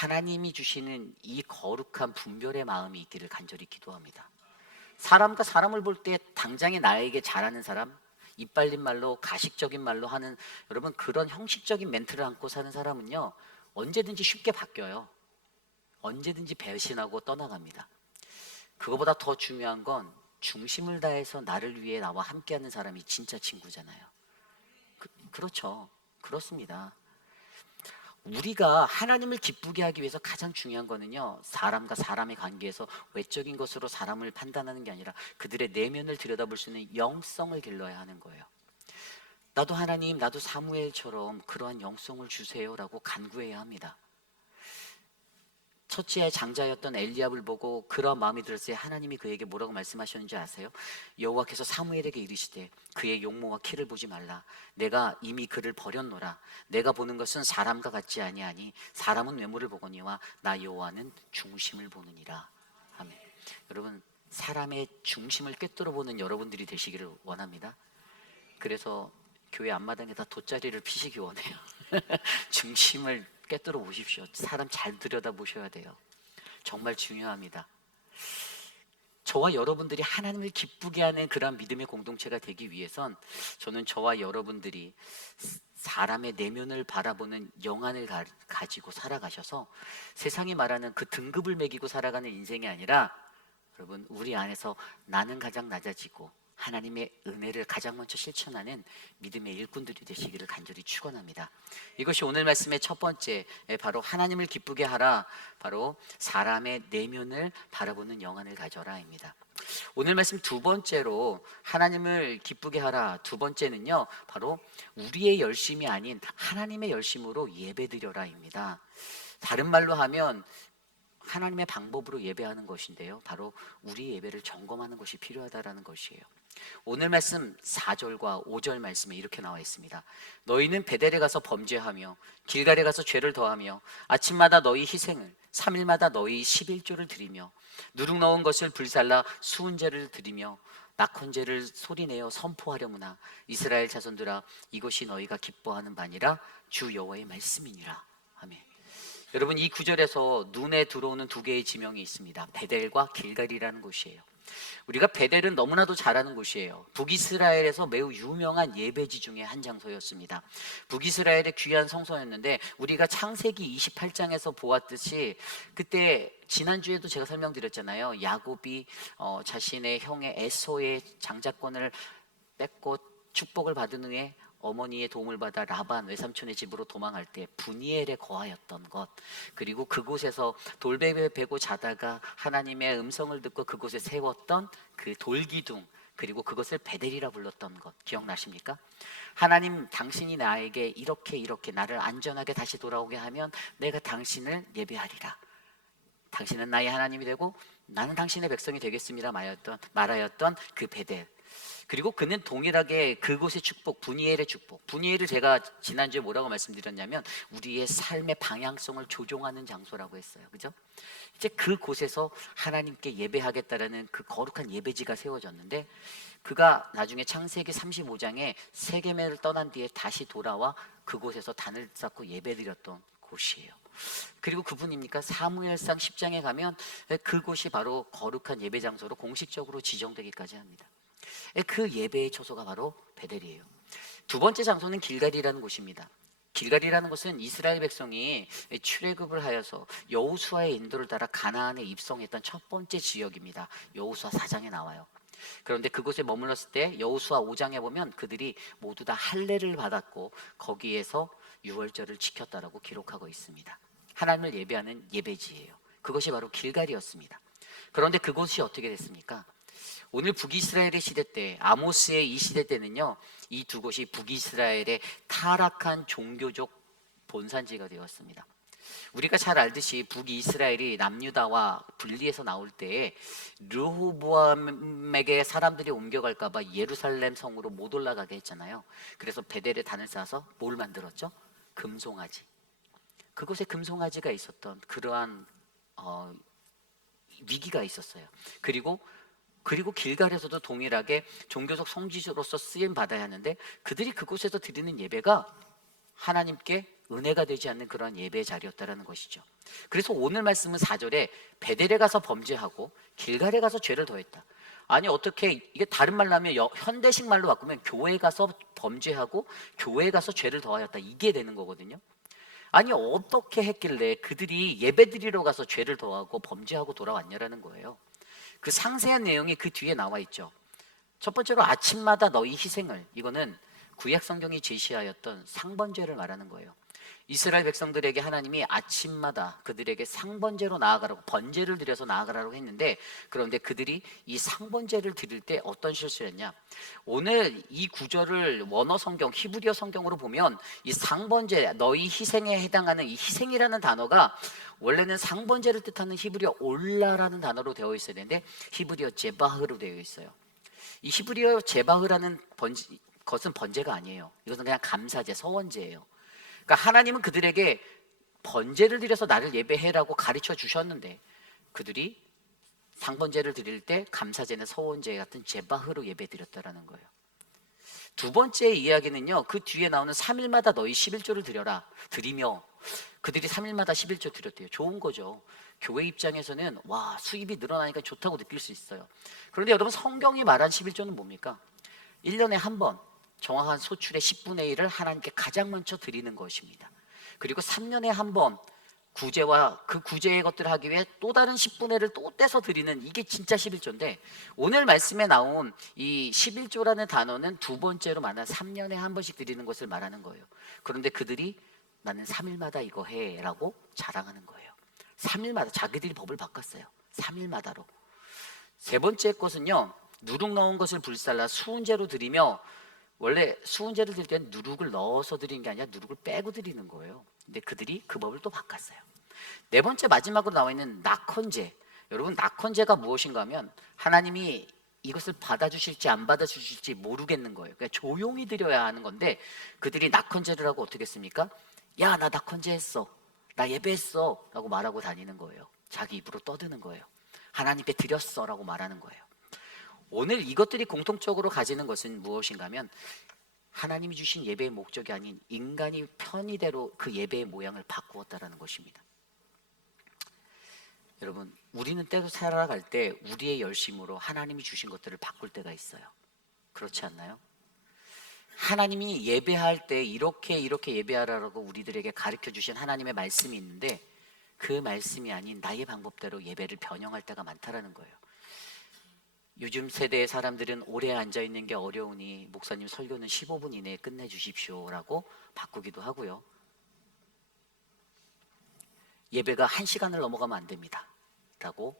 하나님이 주시는 이 거룩한 분별의 마음이 있기를 간절히 기도합니다. 사람과 사람을 볼 때 당장에 나에게 잘하는 사람, 이빨린 말로 가식적인 말로 하는 여러분 그런 형식적인 멘트를 안고 사는 사람은요 언제든지 쉽게 바뀌어요. 언제든지 배신하고 떠나갑니다. 그거보다 더 중요한 건 중심을 다해서 나를 위해 나와 함께하는 사람이 진짜 친구잖아요. 그렇죠. 그렇습니다. 우리가 하나님을 기쁘게 하기 위해서 가장 중요한 거는요 사람과 사람의 관계에서 외적인 것으로 사람을 판단하는 게 아니라 그들의 내면을 들여다볼 수 있는 영성을 길러야 하는 거예요. 나도 하나님, 나도 사무엘처럼 그러한 영성을 주세요라고 간구해야 합니다. 첫째의 장자였던 엘리압을 보고 그런 마음이 들었을 때 하나님이 그에게 뭐라고 말씀하셨는지 아세요? 여호와께서 사무엘에게 이르시되 그의 용모와 키를 보지 말라. 내가 이미 그를 버렸노라. 내가 보는 것은 사람과 같지 아니하니 사람은 외모를 보거니와 나 여호와는 중심을 보느니라. 아멘. 여러분 사람의 중심을 꿰뚫어 보는 여러분들이 되시기를 원합니다. 그래서 교회 앞마당에다 돗자리를 피시기 원해요. 중심을 꿰뚫어 보십시오. 사람 잘 들여다보셔야 돼요. 정말 중요합니다. 저와 여러분들이 하나님을 기쁘게 하는 그런 믿음의 공동체가 되기 위해선 저는 저와 여러분들이 사람의 내면을 바라보는 영안을 가지고 살아가셔서 세상이 말하는 그 등급을 매기고 살아가는 인생이 아니라 여러분 우리 안에서 나는 가장 낮아지고 하나님의 은혜를 가장 먼저 실천하는 믿음의 일꾼들이 되시기를 간절히 축원합니다. 이것이 오늘 말씀의 첫 번째, 바로 하나님을 기쁘게 하라, 바로 사람의 내면을 바라보는 영안을 가져라입니다. 오늘 말씀 두 번째로 하나님을 기쁘게 하라, 두 번째는요 바로 우리의 열심이 아닌 하나님의 열심으로 예배드려라입니다. 다른 말로 하면 하나님의 방법으로 예배하는 것인데요 바로 우리 예배를 점검하는 것이 필요하다라는 것이에요. 오늘 말씀 4절과 5절 말씀에 이렇게 나와 있습니다. 너희는 베델에 가서 범죄하며 길갈에 가서 죄를 더하며 아침마다 너희 희생을 3일마다 너희 11조를 드리며 누룩 넣은 것을 불살라 수은제를 드리며 낙헌제를 소리내어 선포하려무나 이스라엘 자손들아 이것이 너희가 기뻐하는 바니라 주 여호와의 말씀이니라. 아멘. 여러분 이 구절에서 눈에 들어오는 두 개의 지명이 있습니다. 베델과 길갈이라는 곳이에요. 우리가 베델은 너무나도 잘 아는 곳이에요. 북이스라엘에서 매우 유명한 예배지 중에 한 장소였습니다. 북이스라엘의 귀한 성소였는데 우리가 창세기 28장에서 보았듯이 그때 지난주에도 제가 설명드렸잖아요. 야곱이 자신의 형의 에서의 장자권을 뺏고 축복을 받은 후에 어머니의 도움을 받아 라반 외삼촌의 집으로 도망할 때 브니엘에 거하였던 것, 그리고 그곳에서 돌베개 베고 자다가 하나님의 음성을 듣고 그곳에 세웠던 그 돌기둥, 그리고 그것을 베델이라 불렀던 것 기억나십니까? 하나님 당신이 나에게 이렇게 나를 안전하게 다시 돌아오게 하면 내가 당신을 예배하리라. 당신은 나의 하나님이 되고 나는 당신의 백성이 되겠습니다 말하였던 그 베델. 그리고 그는 동일하게 그곳의 축복, 브니엘의 축복, 브니엘을 제가 지난주에 뭐라고 말씀드렸냐면 우리의 삶의 방향성을 조종하는 장소라고 했어요. 그죠? 이제 그곳에서 하나님께 예배하겠다라는 그 거룩한 예배지가 세워졌는데 그가 나중에 창세기 35장에 세겜을 떠난 뒤에 다시 돌아와 그곳에서 단을 쌓고 예배드렸던 곳이에요. 그리고 그분입니까? 사무엘상 10장에 가면 그곳이 바로 거룩한 예배 장소로 공식적으로 지정되기까지 합니다. 그 예배의 처소가 바로 베델이에요. 두 번째 장소는 길갈이라는 곳입니다. 길갈이라는 곳은 이스라엘 백성이 출애굽을 하여서 여호수아의 인도를 따라 가나안에 입성했던 첫 번째 지역입니다. 여호수아 4장에 나와요. 그런데 그곳에 머물렀을 때 여호수아 5장에 보면 그들이 모두 다 할례를 받았고 거기에서 유월절을 지켰다라고 기록하고 있습니다. 하나님을 예배하는 예배지예요. 그것이 바로 길갈이었습니다. 그런데 그곳이 어떻게 됐습니까? 오늘 북이스라엘의 시대 때, 아모스의 이 시대 때는요, 이 두 곳이 북이스라엘의 타락한 종교적 본산지가 되었습니다. 우리가 잘 알듯이 북이스라엘이 남유다와 분리해서 나올 때에 르호보암에게 사람들이 옮겨갈까봐 예루살렘 성으로 못 올라가게 했잖아요. 그래서 베델에 단을 쌓아서 뭘 만들었죠? 금송아지. 그곳에 금송아지가 있었던 그러한 위기가 있었어요. 그리고 길갈에서도 동일하게 종교적 성지로서 쓰임 받아야 하는데 그들이 그곳에서 드리는 예배가 하나님께 은혜가 되지 않는 그러한 예배 자리였다라는 것이죠. 그래서 오늘 말씀은 4절에 베델에 가서 범죄하고 길갈에 가서 죄를 더했다. 아니 어떻게, 이게 다른 말로 하면 현대식 말로 바꾸면 교회에 가서 범죄하고 교회에 가서 죄를 더하였다, 이게 되는 거거든요. 아니 어떻게 했길래 그들이 예배드리러 가서 죄를 더하고 범죄하고 돌아왔냐라는 거예요. 그 상세한 내용이 그 뒤에 나와 있죠. 첫 번째로 아침마다 너희 희생을, 이거는 구약 성경이 제시하였던 상번제를 말하는 거예요. 이스라엘 백성들에게 하나님이 아침마다 그들에게 상번제로 나아가라고, 번제를 드려서 나아가라고 했는데, 그런데 그들이 이 상번제를 드릴 때 어떤 실수를 했냐. 오늘 이 구절을 원어 성경, 히브리어 성경으로 보면 이 상번제, 너희 희생에 해당하는 이 희생이라는 단어가 원래는 상번제를 뜻하는 히브리어 올라라는 단어로 되어 있어야 되는데 히브리어 제바흐로 되어 있어요. 이 히브리어 제바흐라는 것은 번제가 아니에요. 이것은 그냥 감사제, 서원제예요. 그러니까 하나님은 그들에게 번제를 드려서 나를 예배해라고 가르쳐 주셨는데, 그들이 상번제를 드릴 때 감사제나 서원제 같은 제바흐로 예배 드렸다라는 거예요. 두 번째 이야기는요, 그 뒤에 나오는 3일마다 너희 11조를 드리며, 그들이 3일마다 11조 드렸대요. 좋은 거죠. 교회 입장에서는 와, 수입이 늘어나니까 좋다고 느낄 수 있어요. 그런데 여러분, 성경이 말한 11조는 뭡니까? 1년에 한 번 정확한 소출의 10분의 1을 하나님께 가장 먼저 드리는 것입니다. 그리고 3년에 한 번 구제와 그 구제의 것들을 하기 위해 또 다른 10분의 1을 또 떼서 드리는, 이게 진짜 11조인데, 오늘 말씀에 나온 이 11조라는 단어는 두 번째로 말한 3년에 한 번씩 드리는 것을 말하는 거예요. 그런데 그들이 나는 3일마다 이거 해 라고 자랑하는 거예요. 3일마다 자기들이 법을 바꿨어요. 3일마다로. 세 번째 것은요, 누룩 넣은 것을 불살라 수은제로 드리며, 원래 수은제를 드릴 때는 누룩을 넣어서 드리는 게 아니라 누룩을 빼고 드리는 거예요. 근데 그들이 그 법을 또 바꿨어요. 네 번째, 마지막으로 나와 있는 낙헌제. 여러분, 낙헌제가 무엇인가 하면 하나님이 이것을 받아주실지 안 받아주실지 모르겠는 거예요. 그러니까 조용히 드려야 하는 건데, 그들이 낙헌제를 하고 어떻게 했습니까? 야, 나 낙헌제 했어, 나 예배했어 라고 말하고 다니는 거예요. 자기 입으로 떠드는 거예요. 하나님께 드렸어 라고 말하는 거예요. 오늘 이것들이 공통적으로 가지는 것은 무엇인가 하면, 하나님이 주신 예배의 목적이 아닌 인간이 편의대로 그 예배의 모양을 바꾸었다라는 것입니다. 여러분, 우리는 때로 살아갈 때 우리의 열심으로 하나님이 주신 것들을 바꿀 때가 있어요. 그렇지 않나요? 하나님이 예배할 때 이렇게 예배하라고 우리들에게 가르쳐 주신 하나님의 말씀이 있는데, 그 말씀이 아닌 나의 방법대로 예배를 변형할 때가 많다라는 거예요. 요즘 세대의 사람들은 오래 앉아있는 게 어려우니 목사님 설교는 15분 이내에 끝내주십시오 라고 바꾸기도 하고요. 예배가 1시간을 넘어가면 안 됩니다 라고,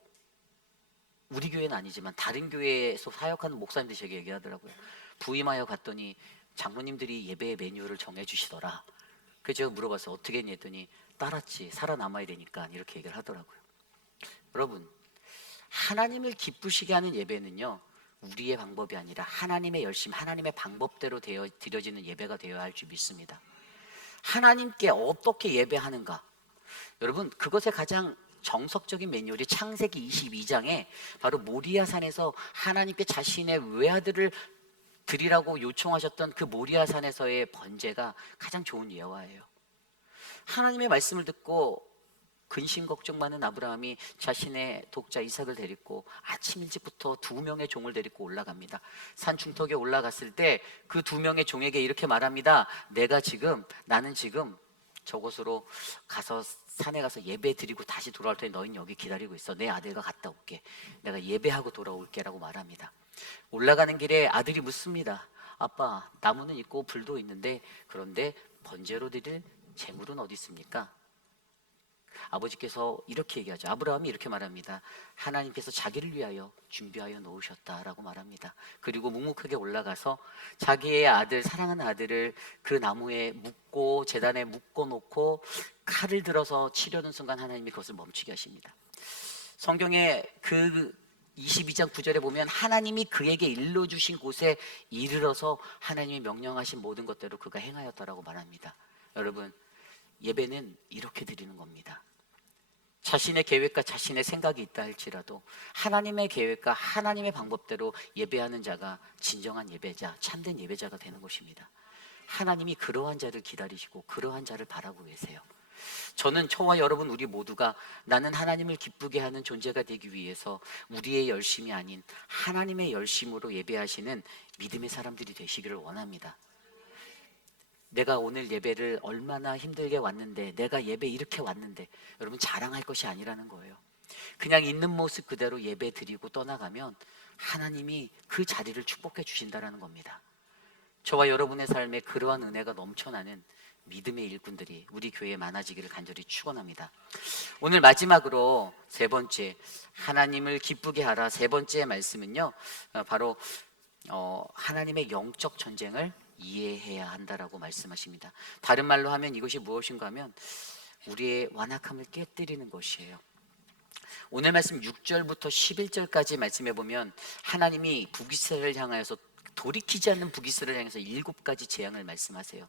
우리 교회는 아니지만 다른 교회에서 사역하는 목사님들이 제게 얘기하더라고요. 부임하여 갔더니 장로님들이 예배의 메뉴를 정해주시더라. 그래서 제가 물어봤어요. 어떻게 했니 했더니, 따랐지, 살아남아야 되니까, 이렇게 얘기를 하더라고요. 여러분, 하나님을 기쁘시게 하는 예배는요, 우리의 방법이 아니라 하나님의 열심, 하나님의 방법대로 드려지는 예배가 되어야 할 줄 믿습니다. 하나님께 어떻게 예배하는가, 여러분, 그것의 가장 정석적인 매뉴얼이 창세기 22장에 바로 모리아산에서 하나님께 자신의 외아들을 드리라고 요청하셨던 그 모리아산에서의 번제가 가장 좋은 예화예요. 하나님의 말씀을 듣고 근심 걱정 많은 아브라함이 자신의 독자 이삭을 데리고 아침 일찍부터 2명의 종을 데리고 올라갑니다. 산 중턱에 올라갔을 때 그 2명의 종에게 이렇게 말합니다. 나는 지금 저곳으로 가서 산에 가서 예배 드리고 다시 돌아올 테니 너희는 여기 기다리고 있어. 내 아들과 갔다 올게. 내가 예배하고 돌아올게 라고 말합니다. 올라가는 길에 아들이 묻습니다. 아빠, 나무는 있고 불도 있는데, 그런데 번제로 드릴 재물은 어디 있습니까? 아버지께서 이렇게 얘기하죠. 아브라함이 이렇게 말합니다. 하나님께서 자기를 위하여 준비하여 놓으셨다라고 말합니다. 그리고 묵묵하게 올라가서 자기의 아들, 사랑하는 아들을 그 나무에 묶고 제단에 묶어 놓고 칼을 들어서 치려는 순간 하나님이 그것을 멈추게 하십니다. 성경에 그 22장 9절에 보면 하나님이 그에게 일러주신 곳에 이르러서 하나님이 명령하신 모든 것대로 그가 행하였다라고 말합니다. 여러분, 예배는 이렇게 드리는 겁니다. 자신의 계획과 자신의 생각이 있다 할지라도 하나님의 계획과 하나님의 방법대로 예배하는 자가 진정한 예배자, 참된 예배자가 되는 것입니다. 하나님이 그러한 자를 기다리시고 그러한 자를 바라고 계세요. 저는 저와 여러분 우리 모두가 나는 하나님을 기쁘게 하는 존재가 되기 위해서 우리의 열심이 아닌 하나님의 열심으로 예배하시는 믿음의 사람들이 되시기를 원합니다. 내가 오늘 예배를 얼마나 힘들게 왔는데, 내가 예배 이렇게 왔는데, 여러분 자랑할 것이 아니라는 거예요. 그냥 있는 모습 그대로 예배 드리고 떠나가면 하나님이 그 자리를 축복해 주신다는 겁니다. 저와 여러분의 삶에 그러한 은혜가 넘쳐나는 믿음의 일꾼들이 우리 교회에 많아지기를 간절히 축원합니다. 오늘 마지막으로 세 번째, 하나님을 기쁘게 하라. 세 번째 말씀은요, 바로 하나님의 영적 전쟁을 이해해야 한다라고 말씀하십니다. 다른 말로 하면 이것이 무엇인가 하면 우리의 완악함을 깨뜨리는 것이에요. 오늘 말씀 6절부터 11절까지 말씀해 보면 하나님이 북이스라엘을 향하여서, 돌이키지 않는 북이스라엘을 향해서 7가지 재앙을 말씀하세요.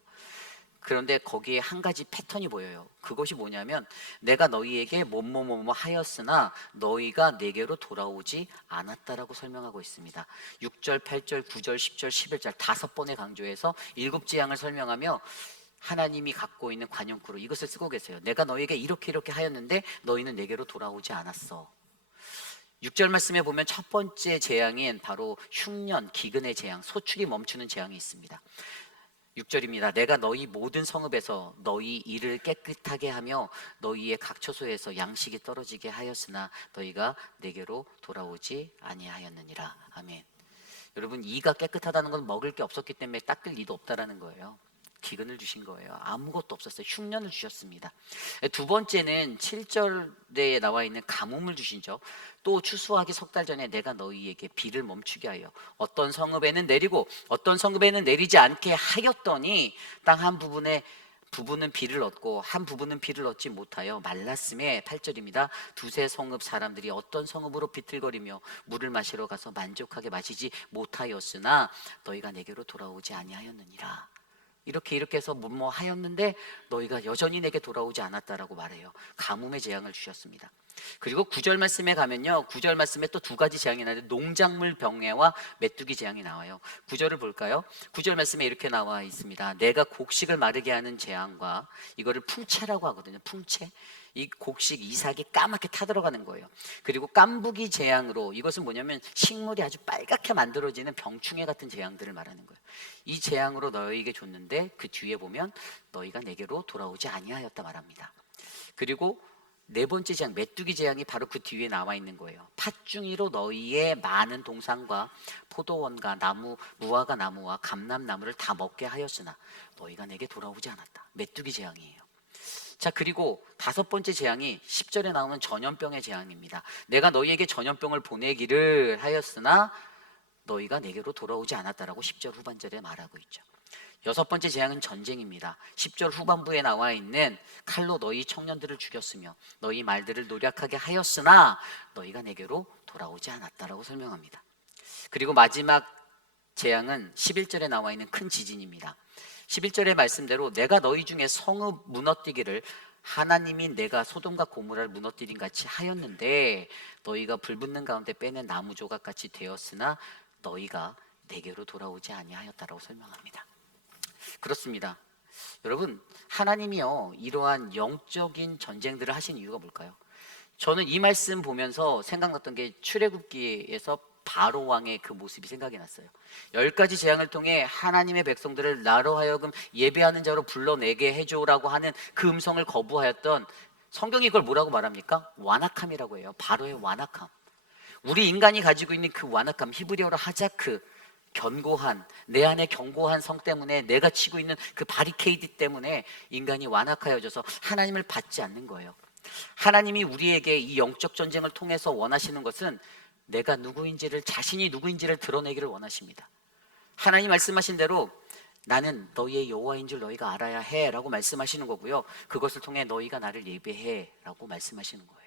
그런데 거기에 한 가지 패턴이 보여요. 그것이 뭐냐면 내가 너희에게 뭐뭐뭐뭐 하였으나 너희가 내게로 돌아오지 않았다라고 설명하고 있습니다. 6절, 8절, 9절, 10절, 11절 5번의 강조해서 7재앙을 설명하며 하나님이 갖고 있는 관용구로 이것을 쓰고 계세요. 내가 너희에게 이렇게 하였는데 너희는 내게로 돌아오지 않았어. 6절 말씀에 보면 첫 번째 재앙인 바로 흉년, 기근의 재앙, 소출이 멈추는 재앙이 있습니다. 6절입니다. 내가 너희 모든 성읍에서 너희 일을 깨끗하게 하며 너희의 각 처소에서 양식이 떨어지게 하였으나 너희가 내게로 돌아오지 아니하였느니라. 아멘. 여러분, 이가 깨끗하다는 건 먹을 게 없었기 때문에 닦을 이도 없다라는 거예요. 기근을 주신 거예요. 아무것도 없었어요. 흉년을 주셨습니다. 두 번째는 7절에 나와 있는 가뭄을 주시죠. 또 추수하기 3달 전에 내가 너희에게 비를 멈추게 하여 어떤 성읍에는 내리고 어떤 성읍에는 내리지 않게 하였더니 땅 한 부분은 비를 얻고 한 부분은 비를 얻지 못하여 말랐음에 8절입니다. 두세 성읍 사람들이 어떤 성읍으로 비틀거리며 물을 마시러 가서 만족하게 마시지 못하였으나 너희가 내게로 돌아오지 아니하였느니라. 이렇게 해서 뭐뭐 하였는데 너희가 여전히 내게 돌아오지 않았다라고 말해요. 가뭄의 재앙을 주셨습니다. 그리고 9절 말씀에 가면요, 9절 말씀에 또 2가지 재앙이 나는데 농작물 병해와 메뚜기 재앙이 나와요. 9절을 볼까요? 9절 말씀에 이렇게 나와 있습니다. 내가 곡식을 마르게 하는 재앙과, 이거를 풍채라고 하거든요. 풍채. 이 곡식 이삭이 까맣게 타들어가는 거예요. 그리고 깐부기 재앙으로, 이것은 뭐냐면 식물이 아주 빨갛게 만들어지는 병충해 같은 재앙들을 말하는 거예요. 이 재앙으로 너희에게 줬는데 그 뒤에 보면 너희가 내게로 돌아오지 아니하였다 말합니다. 그리고 네 번째 재앙, 메뚜기 재앙이 바로 그 뒤에 나와 있는 거예요. 팥중이로 너희의 많은 동산과 포도원과 나무, 무화과 나무와 감람나무를 다 먹게 하였으나 너희가 내게 돌아오지 않았다. 메뚜기 재앙이에요. 자, 그리고 5번째 재앙이 10절에 나오는 전염병의 재앙입니다. 내가 너희에게 전염병을 보내기를 하였으나 너희가 내게로 돌아오지 않았다라고 10절 후반절에 말하고 있죠. 6번째 재앙은 전쟁입니다. 10절 후반부에 나와 있는 칼로 너희 청년들을 죽였으며 너희 말들을 노력하게 하였으나 너희가 내게로 돌아오지 않았다라고 설명합니다. 그리고 마지막 재앙은 11절에 나와 있는 큰 지진입니다. 11절의 말씀대로 내가 너희 중에 성읍 무너뜨기를 하나님이 내가 소돔과 고모라를 무너뜨린 같이 하였는데 너희가 불붙는 가운데 빼낸 나무 조각같이 되었으나 너희가 내게로 돌아오지 아니하였다라고 설명합니다. 그렇습니다. 여러분, 하나님이요, 이러한 영적인 전쟁들을 하신 이유가 뭘까요? 저는 이 말씀 보면서 생각났던 게 출애굽기에서 바로 왕의 그 모습이 생각이 났어요. 10가지 재앙을 통해 하나님의 백성들을 나로 하여금 예배하는 자로 불러내게 해줘라고 하는 그 음성을 거부하였던, 성경이 이걸 뭐라고 말합니까? 완악함이라고 해요. 바로의 완악함. 우리 인간이 가지고 있는 그 완악함, 히브리어로 하자크, 견고한, 내 안에 견고한 성 때문에, 내가 치고 있는 그 바리케이드 때문에 인간이 완악하여져서 하나님을 받지 않는 거예요. 하나님이 우리에게 이 영적 전쟁을 통해서 원하시는 것은 내가 누구인지를, 자신이 누구인지를 드러내기를 원하십니다. 하나님 말씀하신 대로 나는 너희의 여호와인 줄 너희가 알아야 해 라고 말씀하시는 거고요, 그것을 통해 너희가 나를 예배해 라고 말씀하시는 거예요.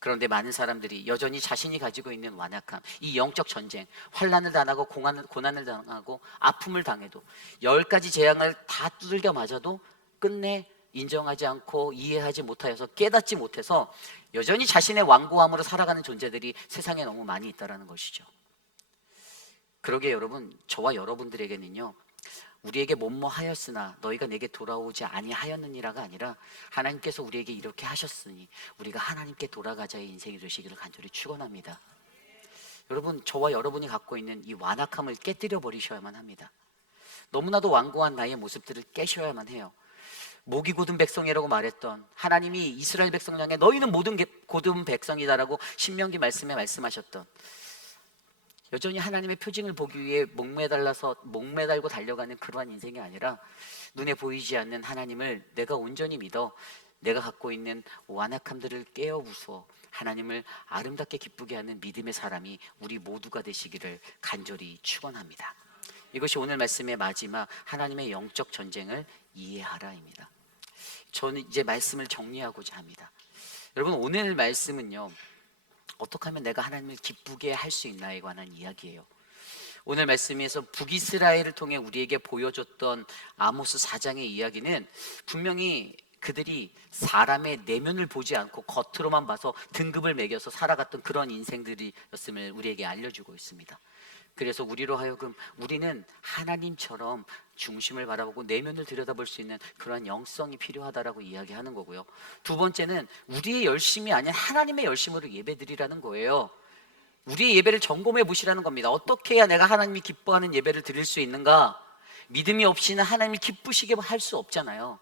그런데 많은 사람들이 여전히 자신이 가지고 있는 완악함, 이 영적 전쟁, 환난을 당하고 고난을 당하고 아픔을 당해도 10가지 재앙을 다 두들겨 맞아도 끝내 인정하지 않고 이해하지 못하여서, 깨닫지 못해서 여전히 자신의 완고함으로 살아가는 존재들이 세상에 너무 많이 있다는 것이죠. 그러게 여러분, 저와 여러분들에게는요, 우리에게 뭐뭐 하였으나 너희가 내게 돌아오지 아니하였느니라가 아니라 하나님께서 우리에게 이렇게 하셨으니 우리가 하나님께 돌아가자의 인생이 되시기를 간절히 축원합니다. 여러분, 저와 여러분이 갖고 있는 이 완악함을 깨뜨려 버리셔야만 합니다. 너무나도 완고한 나의 모습들을 깨셔야만 해요. 목이 곧은 백성이라고 말했던 하나님이 이스라엘 백성을 향해 너희는 모든 곧은 백성이다라고 신명기 말씀에 말씀하셨던, 여전히 하나님의 표징을 보기 위해 목매달고 달려가는 그러한 인생이 아니라 눈에 보이지 않는 하나님을 내가 온전히 믿어 내가 갖고 있는 완악함들을 깨어 부수어 하나님을 아름답게 기쁘게 하는 믿음의 사람이 우리 모두가 되시기를 간절히 축원합니다. 이것이 오늘 말씀의 마지막 하나님의 영적 전쟁을 이해하라입니다. 저는 이제 말씀을 정리하고자 합니다. 여러분, 오늘 말씀은요, 어떻게 하면 내가 하나님을 기쁘게 할 수 있나에 관한 이야기예요. 오늘 말씀에서 북이스라엘을 통해 우리에게 보여줬던 아모스 4장의 이야기는 분명히 그들이 사람의 내면을 보지 않고 겉으로만 봐서 등급을 매겨서 살아갔던 그런 인생들이었음을 우리에게 알려주고 있습니다. 그래서 우리로 하여금 우리는 하나님처럼 중심을 바라보고 내면을 들여다볼 수 있는 그러한 영성이 필요하다라고 이야기하는 거고요. 두 번째는 우리의 열심이 아닌 하나님의 열심으로 예배드리라는 거예요. 우리의 예배를 점검해 보시라는 겁니다. 어떻게 해야 내가 하나님이 기뻐하는 예배를 드릴 수 있는가? 믿음이 없이는 하나님을 기쁘시게 할 수 없잖아요.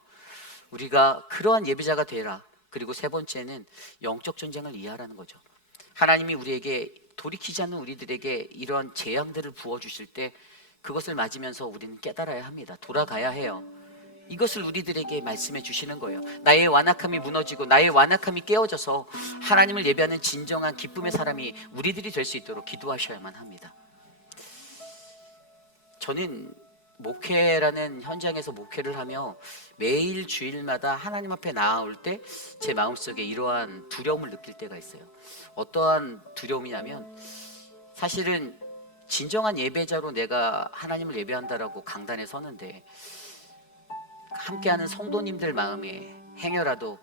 우리가 그러한 예배자가 되라. 그리고 세 번째는 영적 전쟁을 이해하라는 거죠. 하나님이 우리에게, 돌이키지 않는 우리들에게 이러한 재앙들을 부어주실 때 그것을 맞으면서 우리는 깨달아야 합니다. 돌아가야 해요. 이것을 우리들에게 말씀해 주시는 거예요. 나의 완악함이 무너지고 나의 완악함이 깨어져서 하나님을 예배하는 진정한 기쁨의 사람이 우리들이 될 수 있도록 기도하셔야만 합니다. 저는 목회라는 현장에서 목회를 하며 매일 주일마다 하나님 앞에 나아올 때 제 마음속에 이러한 두려움을 느낄 때가 있어요. 어떠한 두려움이냐면, 사실은 진정한 예배자로 내가 하나님을 예배한다라고 강단에 서는데 함께하는 성도님들 마음에 행여라도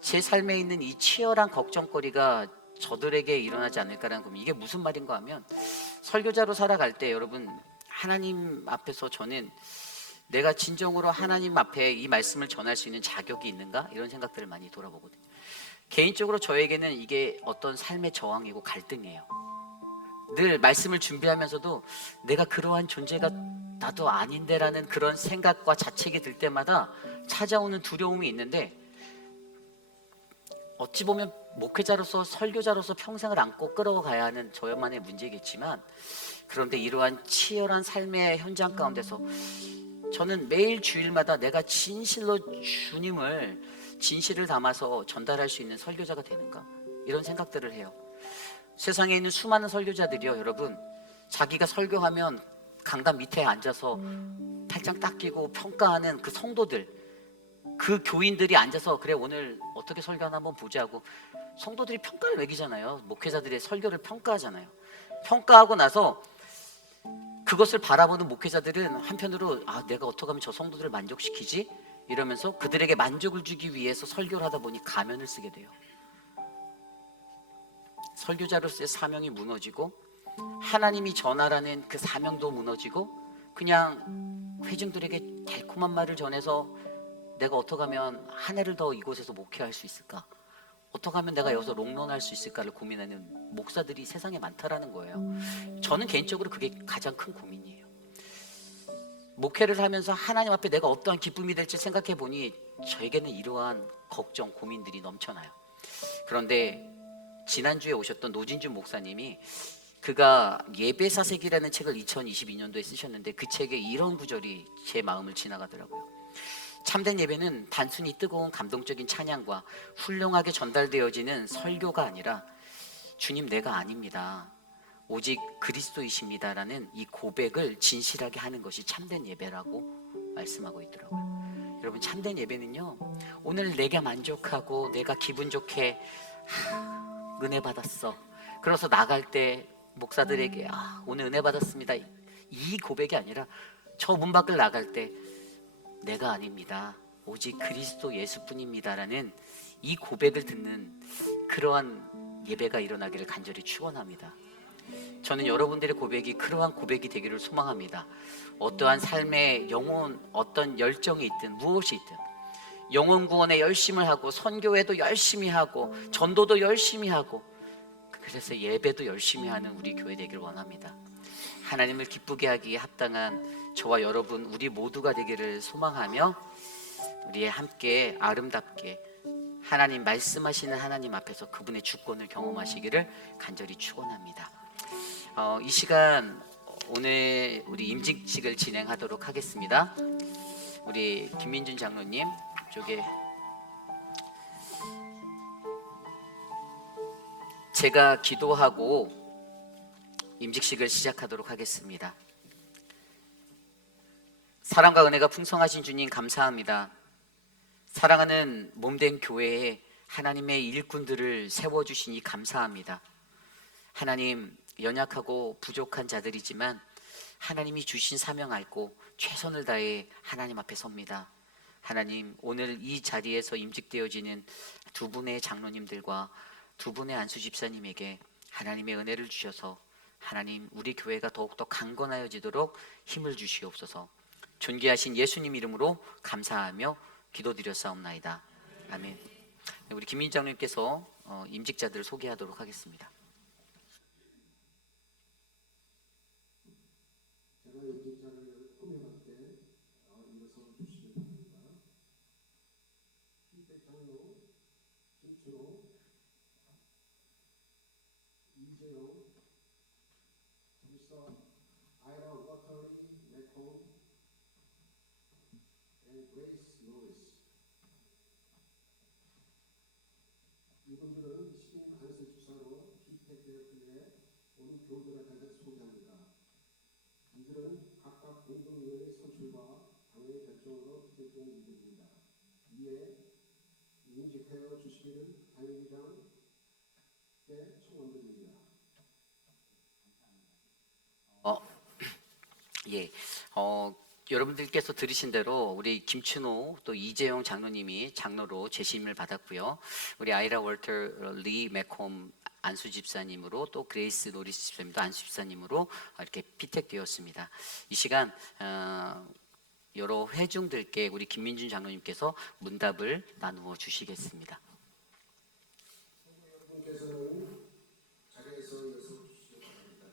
제 삶에 있는 이 치열한 걱정거리가 저들에게 일어나지 않을까라는 겁니다. 이게 무슨 말인가 하면, 설교자로 살아갈 때 여러분, 하나님 앞에서 저는 내가 진정으로 하나님 앞에 이 말씀을 전할 수 있는 자격이 있는가? 이런 생각들을 많이 돌아보거든요. 개인적으로 저에게는 이게 어떤 삶의 저항이고 갈등이에요. 늘 말씀을 준비하면서도 내가 그러한 존재가 나도 아닌데라는 그런 생각과 자책이 들 때마다 찾아오는 두려움이 있는데, 어찌 보면 목회자로서 설교자로서 평생을 안고 끌어가야 하는 저만의 문제겠지만, 그런데 이러한 치열한 삶의 현장 가운데서 저는 매일 주일마다 내가 진실로 주님을 진실을 담아서 전달할 수 있는 설교자가 되는가, 이런 생각들을 해요. 세상에 있는 수많은 설교자들이요, 여러분, 자기가 설교하면 강단 밑에 앉아서 팔짱 딱 끼고 평가하는 그 성도들, 그 교인들이 앉아서 그래 오늘 어떻게 설교하나 한번 보자고 성도들이 평가를 매기잖아요. 목회자들의 설교를 평가하잖아요. 평가하고 나서 그것을 바라보는 목회자들은 한편으로 내가 어떻게 하면 저 성도들을 만족시키지? 이러면서 그들에게 만족을 주기 위해서 설교를 하다 보니 가면을 쓰게 돼요. 설교자로서의 사명이 무너지고 하나님이 전하라는 그 사명도 무너지고, 그냥 회중들에게 달콤한 말을 전해서 내가 어떻게 하면 한 해를 더 이곳에서 목회할 수 있을까? 어떻게 하면 내가 여기서 롱런할 수 있을까를 고민하는 목사들이 세상에 많다라는 거예요. 저는 개인적으로 그게 가장 큰 고민이에요. 목회를 하면서 하나님 앞에 내가 어떠한 기쁨이 될지 생각해 보니 저에게는 이러한 걱정, 고민들이 넘쳐나요. 그런데 지난주에 오셨던 노진준 목사님이, 그가 예배사색이라는 책을 2022년도에 쓰셨는데 그 책에 이런 구절이 제 마음을 지나가더라고요. 참된 예배는 단순히 뜨거운 감동적인 찬양과 훌륭하게 전달되어지는 설교가 아니라 주님 내가 아닙니다, 오직 그리스도이십니다라는 이 고백을 진실하게 하는 것이 참된 예배라고 말씀하고 있더라고요. 여러분, 참된 예배는요, 오늘 내가 만족하고 내가 기분 좋게 은혜 받았어, 그래서 나갈 때 목사들에게 오늘 은혜 받았습니다, 이 고백이 아니라 저 문 밖을 나갈 때 내가 아닙니다, 오직 그리스도 예수뿐입니다라는 이 고백을 듣는 그러한 예배가 일어나기를 간절히 축원합니다. 저는 여러분들의 고백이 그러한 고백이 되기를 소망합니다. 어떠한 삶의 영혼, 어떤 열정이 있든 무엇이 있든 영혼 구원에 열심을 하고 선교회도 열심히 하고 전도도 열심히 하고 그래서 예배도 열심히 하는 우리 교회 되기를 원합니다. 하나님을 기쁘게 하기에 합당한 저와 여러분 우리 모두가 되기를 소망하며 우리 함께 아름답게 하나님 말씀하시는 하나님 앞에서 그분의 주권을 경험하시기를 간절히 축원합니다. 이 시간 오늘 우리 임직식을 진행하도록 하겠습니다. 우리 김민준 장로님 쪽에 제가 기도하고 임직식을 시작하도록 하겠습니다. 사랑과 은혜가 풍성하신 주님 감사합니다. 사랑하는 몸된 교회에 하나님의 일꾼들을 세워주시니 감사합니다. 하나님, 연약하고 부족한 자들이지만 하나님이 주신 사명 알고 최선을 다해 하나님 앞에 섭니다. 하나님, 오늘 이 자리에서 임직되어지는 두 분의 장로님들과 두 분의 안수 집사님에게 하나님의 은혜를 주셔서 하나님 우리 교회가 더욱더 강건하여지도록 힘을 주시옵소서. 존귀하신 예수님 이름으로 감사하며 기도드렸사옵나이다. 아멘. 우리 김민주 장로님께서 임직자들을 소개하도록 하겠습니다. 제가 임직자를 꾸며갈 때 일어서 주시기 바랍니다. 김태 장로, 김춘호, 이재용, 김서, 아이라 워터리, 맥콘, 그레이스 노리스. 이분들은 신임 안수 주사로 피택되었기에 오늘 교우들을 가장 소개합니다. 이들은 각각 공동위원회 선출과 당의 결정으로 기획된 이들입니다. 이에 임직하여 주시기를 당회장께 청원드립니다. 예, 여러분들께서 들으신 대로 우리 김춘호 또 이재용 장로님이 장로로 재심을 받았고요. 우리 아이라 월터 리 맥홈 안수 집사님으로 또 그레이스 노리스 집사님도 안수 집사님으로 이렇게 피택되었습니다. 이 시간 여러 회중들께 우리 김민준 장로님께서 문답을 나누어 주시겠습니다. 여러분께서는 자리에서 일어서 주시기 바랍니다.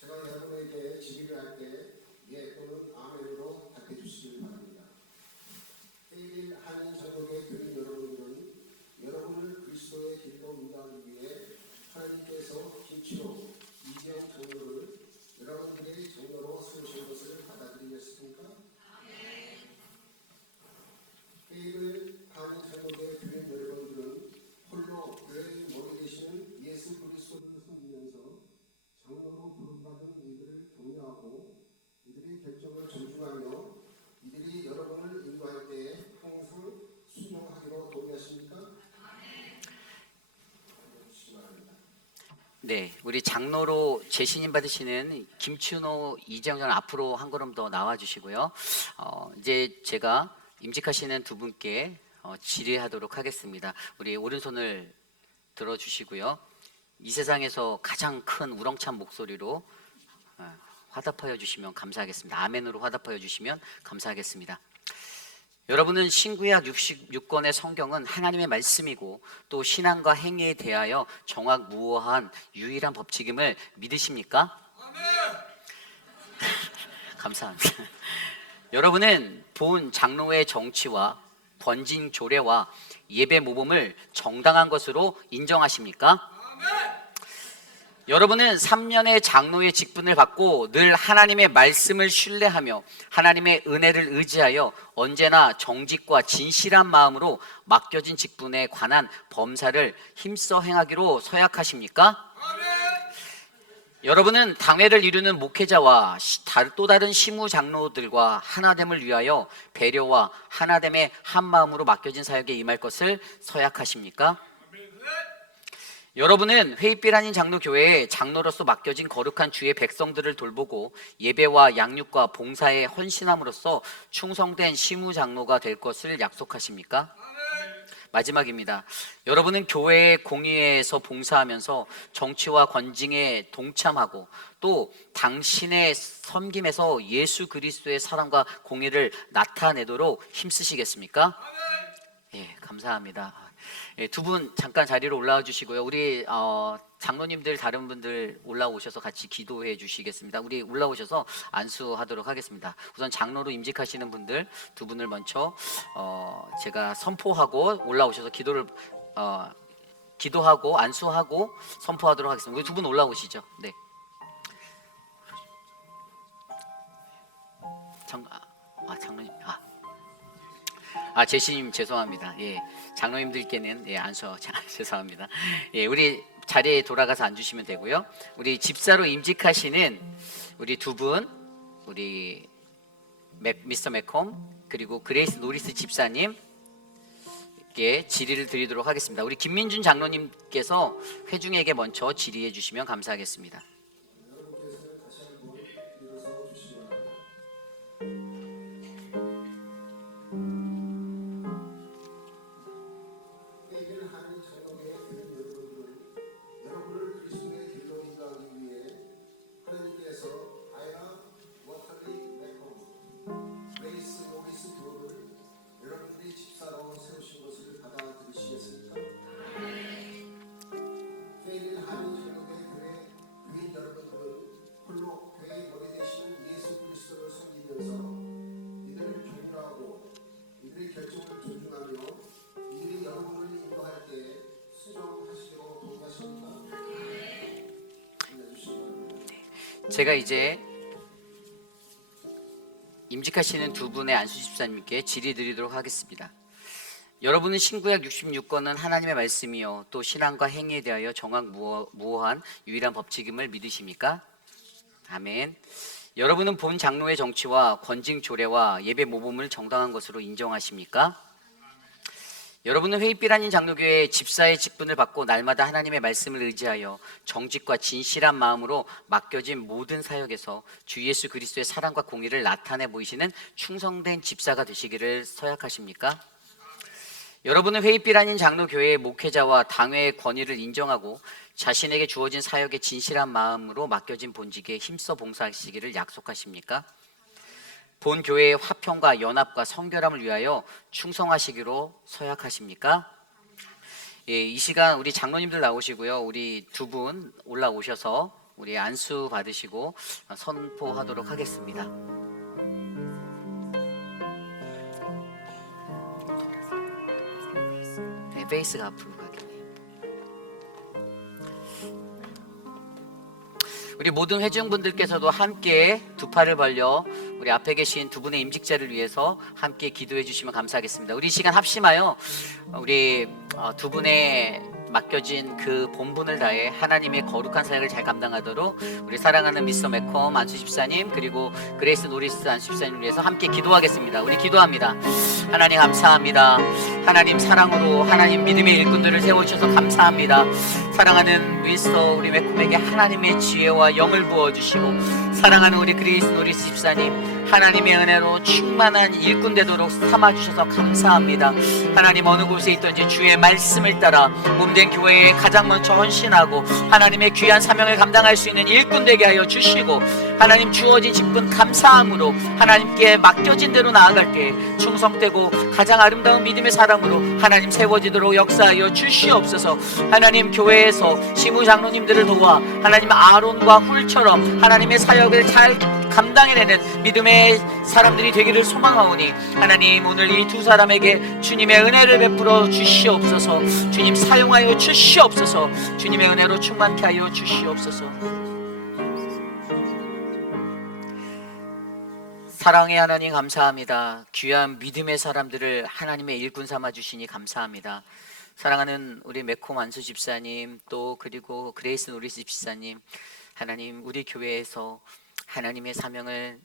제가 여러분에게 질의를 할 때 예 또는 아멘으로 답해 주시기 바랍니다. 해일 한인 전국의 교인 여러분들은 여러분을 그리스도의 길로 인도하기 위해 하나님께서 김치로 이재용 장로를 여러분들의 장로로 세우신 것을 받아들이겠습니까? 해일 한인 전국의 교인 여러분들은 홀로 교회의 머리 되시는 예수 그리스도를 섬기면서 장로로 부름받은 이들을 격려하고 이들의 결정을 존중하며 이들이 여러분을 인도할 때에 항상 순종하기로 동의하십니까? 네, 우리 장로로 재신임 받으시는 김춘호 이재용 장로 앞으로 한 걸음 더 나와 주시고요. 이제 제가 임직하시는 두 분께 질의하도록 하겠습니다. 우리 오른손을 들어주시고요. 이 세상에서 가장 큰 우렁찬 목소리로 화답하여 주시면 감사하겠습니다. 아멘으로 화답하여 주시면 감사하겠습니다. 여러분은 신구약 66권의 성경은 하나님의 말씀이고 또 신앙과 행위에 대하여 정확무오한 유일한 법칙임을 믿으십니까? 감사합니다. 여러분은 본 장로의 정치와 번진 조례와 예배 모범을 정당한 것으로 인정하십니까? 여러분은 3년의 장로의 직분을 받고 늘 하나님의 말씀을 신뢰하며 하나님의 은혜를 의지하여 언제나 정직과 진실한 마음으로 맡겨진 직분에 관한 범사를 힘써 행하기로 서약하십니까? 여러분은 당회를 이루는 목회자와 또 다른 시무 장로들과 하나됨을 위하여 배려와 하나됨의 한 마음으로 맡겨진 사역에 임할 것을 서약하십니까? 여러분은 회의빛 아닌 장로교회에 장로로서 맡겨진 거룩한 주의 백성들을 돌보고 예배와 양육과 봉사에 헌신함으로써 충성된 시무장로가 될 것을 약속하십니까? 마지막입니다. 여러분은 교회의 공의회에서 봉사하면서 정치와 권징에 동참하고 또 당신의 섬김에서 예수 그리스도의 사랑과 공의를 나타내도록 힘쓰시겠습니까? 예, 감사합니다. 예, 두 분 잠깐 자리로 올라와 주시고요. 우리 장로님들 다른 분들 올라오셔서 같이 기도해 주시겠습니다. 우리 올라오셔서 안수하도록 하겠습니다. 우선 장로로 임직하시는 분들 두 분을 먼저 제가 선포하고 올라오셔서 기도하고 안수하고 선포하도록 하겠습니다. 우리 두 분 올라오시죠. 네. 장로님 제시님 죄송합니다. 예, 장로님들께는 예, 안수 죄송합니다. 예, 우리 자리에 돌아가서 앉으시면 되고요. 우리 집사로 임직하시는 우리 두 분, 우리 미스터 맥콤 그리고 그레이스 노리스 집사님께 질의를 드리도록 하겠습니다. 우리 김민준 장로님께서 회중에게 먼저 질의해 주시면 감사하겠습니다. 제가 이제 임직하시는 두 분의 안수 집사님께 질의 드리도록 하겠습니다. 여러분은 신구약 66권은 하나님의 말씀이요 또 신앙과 행위에 대하여 정확무오한 유일한 법칙임을 믿으십니까? 아멘. 여러분은 본 장로의 정치와 권징 조례와 예배 모범을 정당한 것으로 인정하십니까? 여러분은 회의빛 아닌 장로교회의 집사의 직분을 받고 날마다 하나님의 말씀을 의지하여 정직과 진실한 마음으로 맡겨진 모든 사역에서 주 예수 그리스도의 사랑과 공의를 나타내 보이시는 충성된 집사가 되시기를 서약하십니까? 여러분은 회의빛 아닌 장로교회의 목회자와 당회의 권위를 인정하고 자신에게 주어진 사역에 진실한 마음으로 맡겨진 본직에 힘써 봉사하시기를 약속하십니까? 본 교회의 화평과 연합과 성결함을 위하여 충성하시기로 서약하십니까? 예, 이 시간 우리 장로님들 나오시고요. 우리 두 분 올라오셔서 우리 안수 받으시고 선포하도록 하겠습니다. 네, 베이스가 앞으로 가겠네요. 우리 모든 회중분들께서도 함께 두 팔을 벌려 우리 앞에 계신 두 분의 임직자를 위해서 함께 기도해 주시면 감사하겠습니다. 우리 시간 합심하여 우리 두 분의 맡겨진 그 본분을 다해 하나님의 거룩한 사역을 잘 감당하도록 우리 사랑하는 미스터 맥컴 안수 집사님 그리고 그레이스 노리스 안수 집사님을 위해서 함께 기도하겠습니다. 우리 기도합니다. 하나님 감사합니다. 하나님 사랑으로 하나님 믿음의 일꾼들을 세워주셔서 감사합니다. 사랑하는 미스터 우리 맥컴에게 하나님의 지혜와 영을 부어주시고 사랑하는 우리 그레이스 노리스 집사님 하나님의 은혜로 충만한 일꾼 되도록 삼아주셔서 감사합니다. 하나님 어느 곳에 있든지 주의 말씀을 따라 몸된 교회에 가장 먼저 헌신하고 하나님의 귀한 사명을 감당할 수 있는 일꾼 되게 하여 주시고 하나님 주어진 직분 감사함으로 하나님께 맡겨진 대로 나아갈 때 충성되고 가장 아름다운 믿음의 사람으로 하나님 세워지도록 역사하여 주시옵소서. 하나님 교회에서 시무 장로님들을 도와 하나님 아론과 훌처럼 하나님의 사역을 잘 감당해내는 믿음의 사람들이 되기를 소망하오니 하나님 오늘 이 두 사람에게 주님의 은혜를 베풀어 주시옵소서. 주님 사용하여 주시옵소서. 주님의 은혜로 충만케 하여 주시옵소서. 사랑의 하나님 감사합니다. 귀한 믿음의 사람들을 하나님의 일꾼 삼아 주시니 감사합니다. 사랑하는 우리 맥콤 안수 집사님 또 그리고 그레이스 노리스 집사님 하나님 우리 교회에서 하나님의 사명을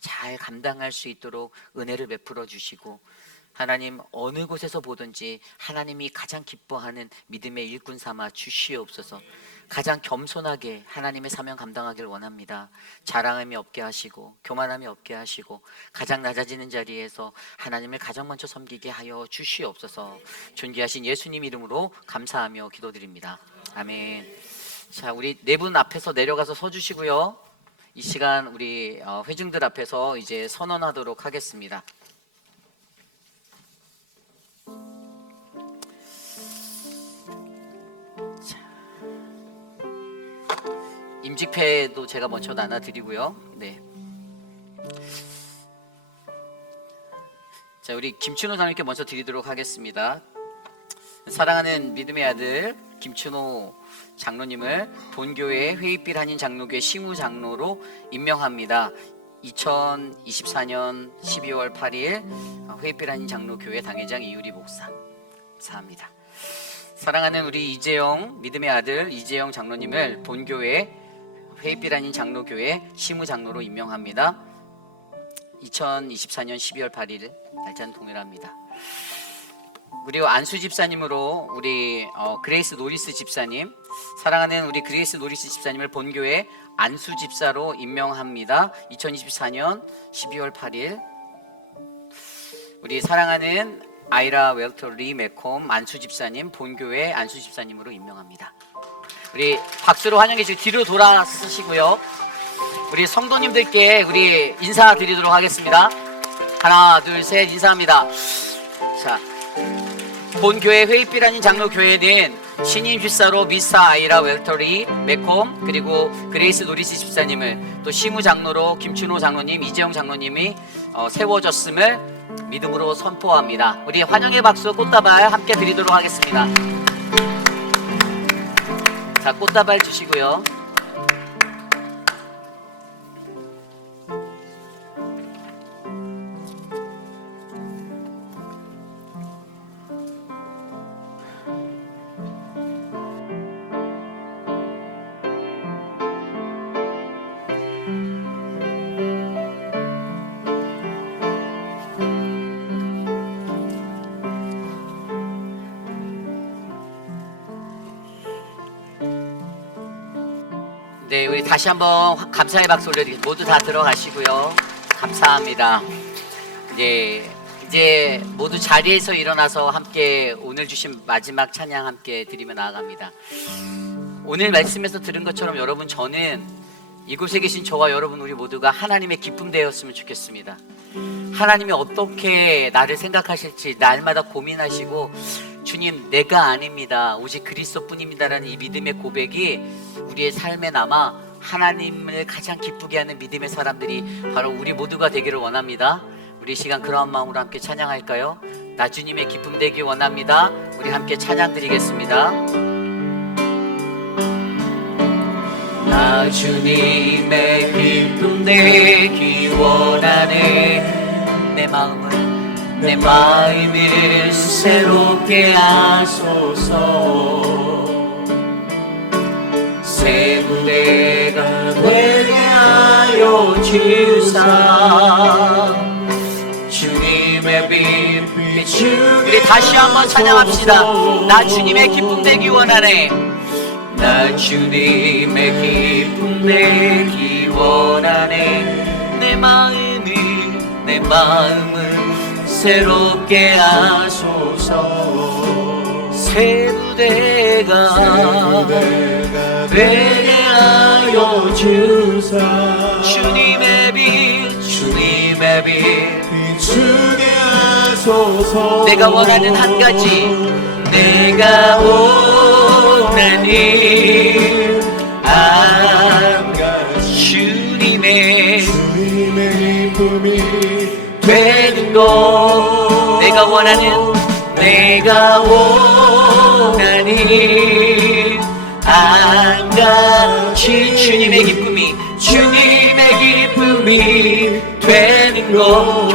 잘 감당할 수 있도록 은혜를 베풀어 주시고 하나님 어느 곳에서 보든지 하나님이 가장 기뻐하는 믿음의 일꾼 삼아 주시옵소서. 가장 겸손하게 하나님의 사명 감당하길 원합니다. 자랑함이 없게 하시고 교만함이 없게 하시고 가장 낮아지는 자리에서 하나님을 가장 먼저 섬기게 하여 주시옵소서. 존귀하신 예수님 이름으로 감사하며 기도드립니다. 아멘. 자, 우리 네 분 앞에서 내려가서 서주시고요. 이 시간 우리 회중들 앞에서 이제 선언하도록 하겠습니다. 임직패도 제가 먼저 나눠드리고요. 네. 자, 우리 김춘호 장님께 먼저 드리도록 하겠습니다. 사랑하는 믿음의 아들 김춘호 장로님을 본교회 회의빛 한인 장로교회 심우 장로로 임명합니다. 2024년 12월 8일 회의빛 한인 장로교회 당회장 이유리 목사. 감사합니다. 사랑하는 우리 이재영 믿음의 아들 이재영 장로님을 본교회 회의빛 한인 장로교회 심우 장로로 임명합니다. 2024년 12월 8일 날짜는 동일합니다. 그리고 안수 집사님으로 우리 그레이스 노리스 집사님, 사랑하는 우리 그레이스 노리스 집사님을 본교회 안수 집사로 임명합니다. 2024년 12월 8일. 우리 사랑하는 아이라 웰터 리 맥콤 안수 집사님 본교회 안수 집사님으로 임명합니다. 우리 박수로 환영해 주시고 뒤로 돌아서시고요. 우리 성도님들께 우리 인사드리도록 하겠습니다. 하나, 둘, 셋 인사합니다. 자, 본교회 회의빛 한인 장로교회는 신임 집사로 미사 아이라 웰터리 맥콤 그리고 그레이스 노리스 집사님을 또 심우 장로로 김춘호 장로님, 이재영 장로님이 세워졌음을 믿음으로 선포합니다. 우리 환영의 박수 꽃다발 함께 드리도록 하겠습니다. 자, 꽃다발 주시고요. 네, 우리 다시 한번 감사의 박수 올려드리겠습니다. 모두 다 들어가시고요. 감사합니다. 이제 모두 자리에서 일어나서 함께 오늘 주신 마지막 찬양 함께 드리며 나아갑니다. 오늘 말씀에서 들은 것처럼 여러분, 저는 이곳에 계신 저와 여러분 우리 모두가 하나님의 기쁨 되었으면 좋겠습니다. 하나님이 어떻게 나를 생각하실지 날마다 고민하시고, 주님 내가 아닙니다, 오직 그리스도뿐입니다라는 이 믿음의 고백이 우리의 삶에 남아 하나님을 가장 기쁘게 하는 믿음의 사람들이 바로 우리 모두가 되기를 원합니다. 우리 이 시간 그러한 마음으로 함께 찬양할까요? 나 주님의 기쁨 되기 원합니다. 우리 함께 찬양 드리겠습니다. 나 주님의 기쁨 되기 원하네. 내 마음을 새롭게 하소서. 새 무대가 되게 하여 주사. 주님의 빛 비추게. 우리 다시 한번 찬양합시다. 나 주님의 기쁨 되기 원하네. 나 주님의 기쁨 되기 원하네. 내 마음을 새롭게 하소서. 새 무대가 되게 하여 주사. 주님의 빛 비추게 하소서. 내가 원하는 한 가지, 내가 원하는 한 가지, 주님의 기쁨이 되는 것. 내가 원하는 한 가지, 주님의 기쁨이 되는 것.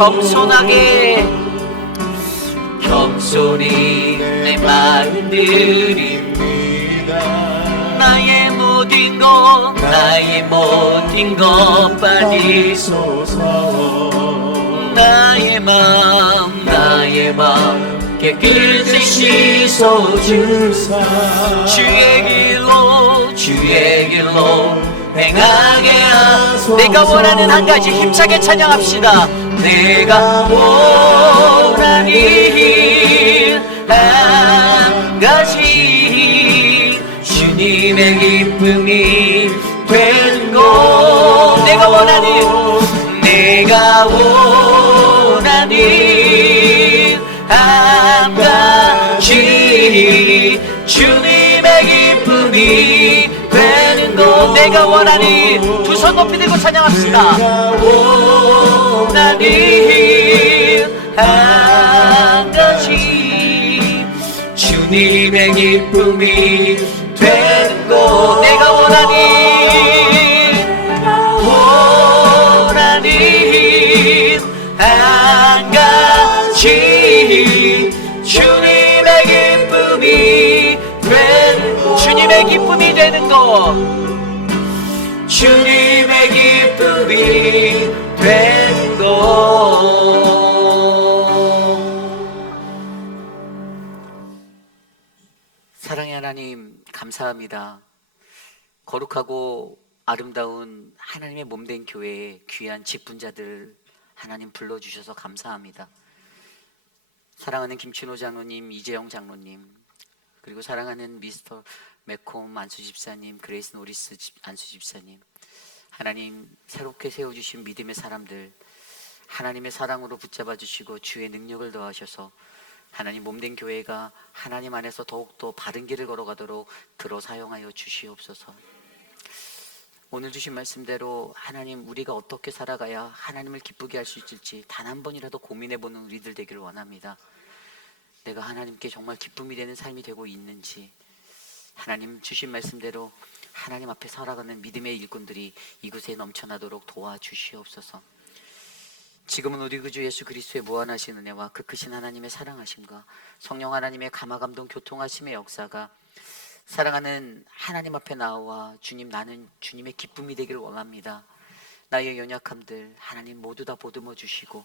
겸손히 내 마음 드립니다. 나의 모든 것 받으소서. 나의 마음 깨끗이 씻어주사. 주의 주의 길로 행하게 하소서. 내가 원하는 한 가지 힘차게 찬양합시다. 내가 원하는 한 가지 주님의 기쁨이 되는 것. 내가 원하는 한 가지 주님의 기쁨이 되는 것. 내가 원하는 두 손 높이 들고 찬양합시다. 내가 원하는 한 가지 주님의 기쁨이 되는 것. 내가 원하는 한 가지 주님의 기쁨이 되는 것. 주님의 기쁨이 되는 것. 주님의 기쁨이 되는 것. 사랑의 하나님, 감사합니다. 거룩하고 아름다운 하나님의 몸된 교회에 귀한 직분자들 하나님 불러주셔서 감사합니다. 사랑하는 김춘호 장로님, 이재영 장로님, 그리고 사랑하는 미스터 매콤 안수 집사님, 그레이스 노리스 안수 집사님, 하나님 새롭게 세워주신 믿음의 사람들 하나님의 사랑으로 붙잡아 주시고 주의 능력을 더하셔서 하나님 몸된 교회가 하나님 안에서 더욱더 바른 길을 걸어가도록 들어 사용하여 주시옵소서. 오늘 주신 말씀대로 하나님, 우리가 어떻게 살아가야 하나님을 기쁘게 할 수 있을지 단 한 번이라도 고민해보는 우리들 되기를 원합니다. 내가 하나님께 정말 기쁨이 되는 삶이 되고 있는지, 하나님 주신 말씀대로 하나님 앞에 살아가는 믿음의 일꾼들이 이곳에 넘쳐나도록 도와주시옵소서. 지금은 우리 구주 예수 그리스도의 무한하신 은혜와 그 크신 하나님의 사랑하심과 성령 하나님의 감화감동 교통하심의 역사가 사랑하는 하나님 앞에 나와 주님, 나는 주님의 기쁨이 되기를 원합니다. 나의 연약함들 하나님 모두 다 보듬어 주시고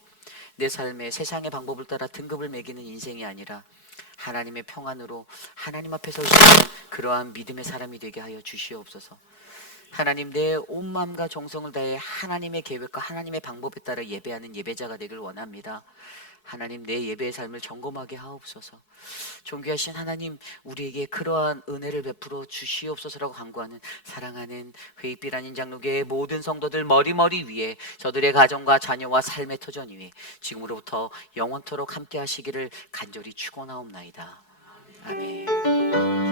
내 삶에 세상의 방법을 따라 등급을 매기는 인생이 아니라 하나님의 평안으로 하나님 앞에 서시는 그러한 믿음의 사람이 되게 하여 주시옵소서. 하나님, 내 온 마음과 정성을 다해 하나님의 계획과 하나님의 방법에 따라 예배하는 예배자가 되길 원합니다. 하나님, 내 예배의 삶을 점검하게 하옵소서. 존귀하신 하나님, 우리에게 그러한 은혜를 베풀어 주시옵소서라고 간구하는 사랑하는 회의빛 아닌 장로교의 모든 성도들 머리머리 위에, 저들의 가정과 자녀와 삶의 터전 위에 지금으로부터 영원토록 함께 하시기를 간절히 축원하옵나이다. 아멘.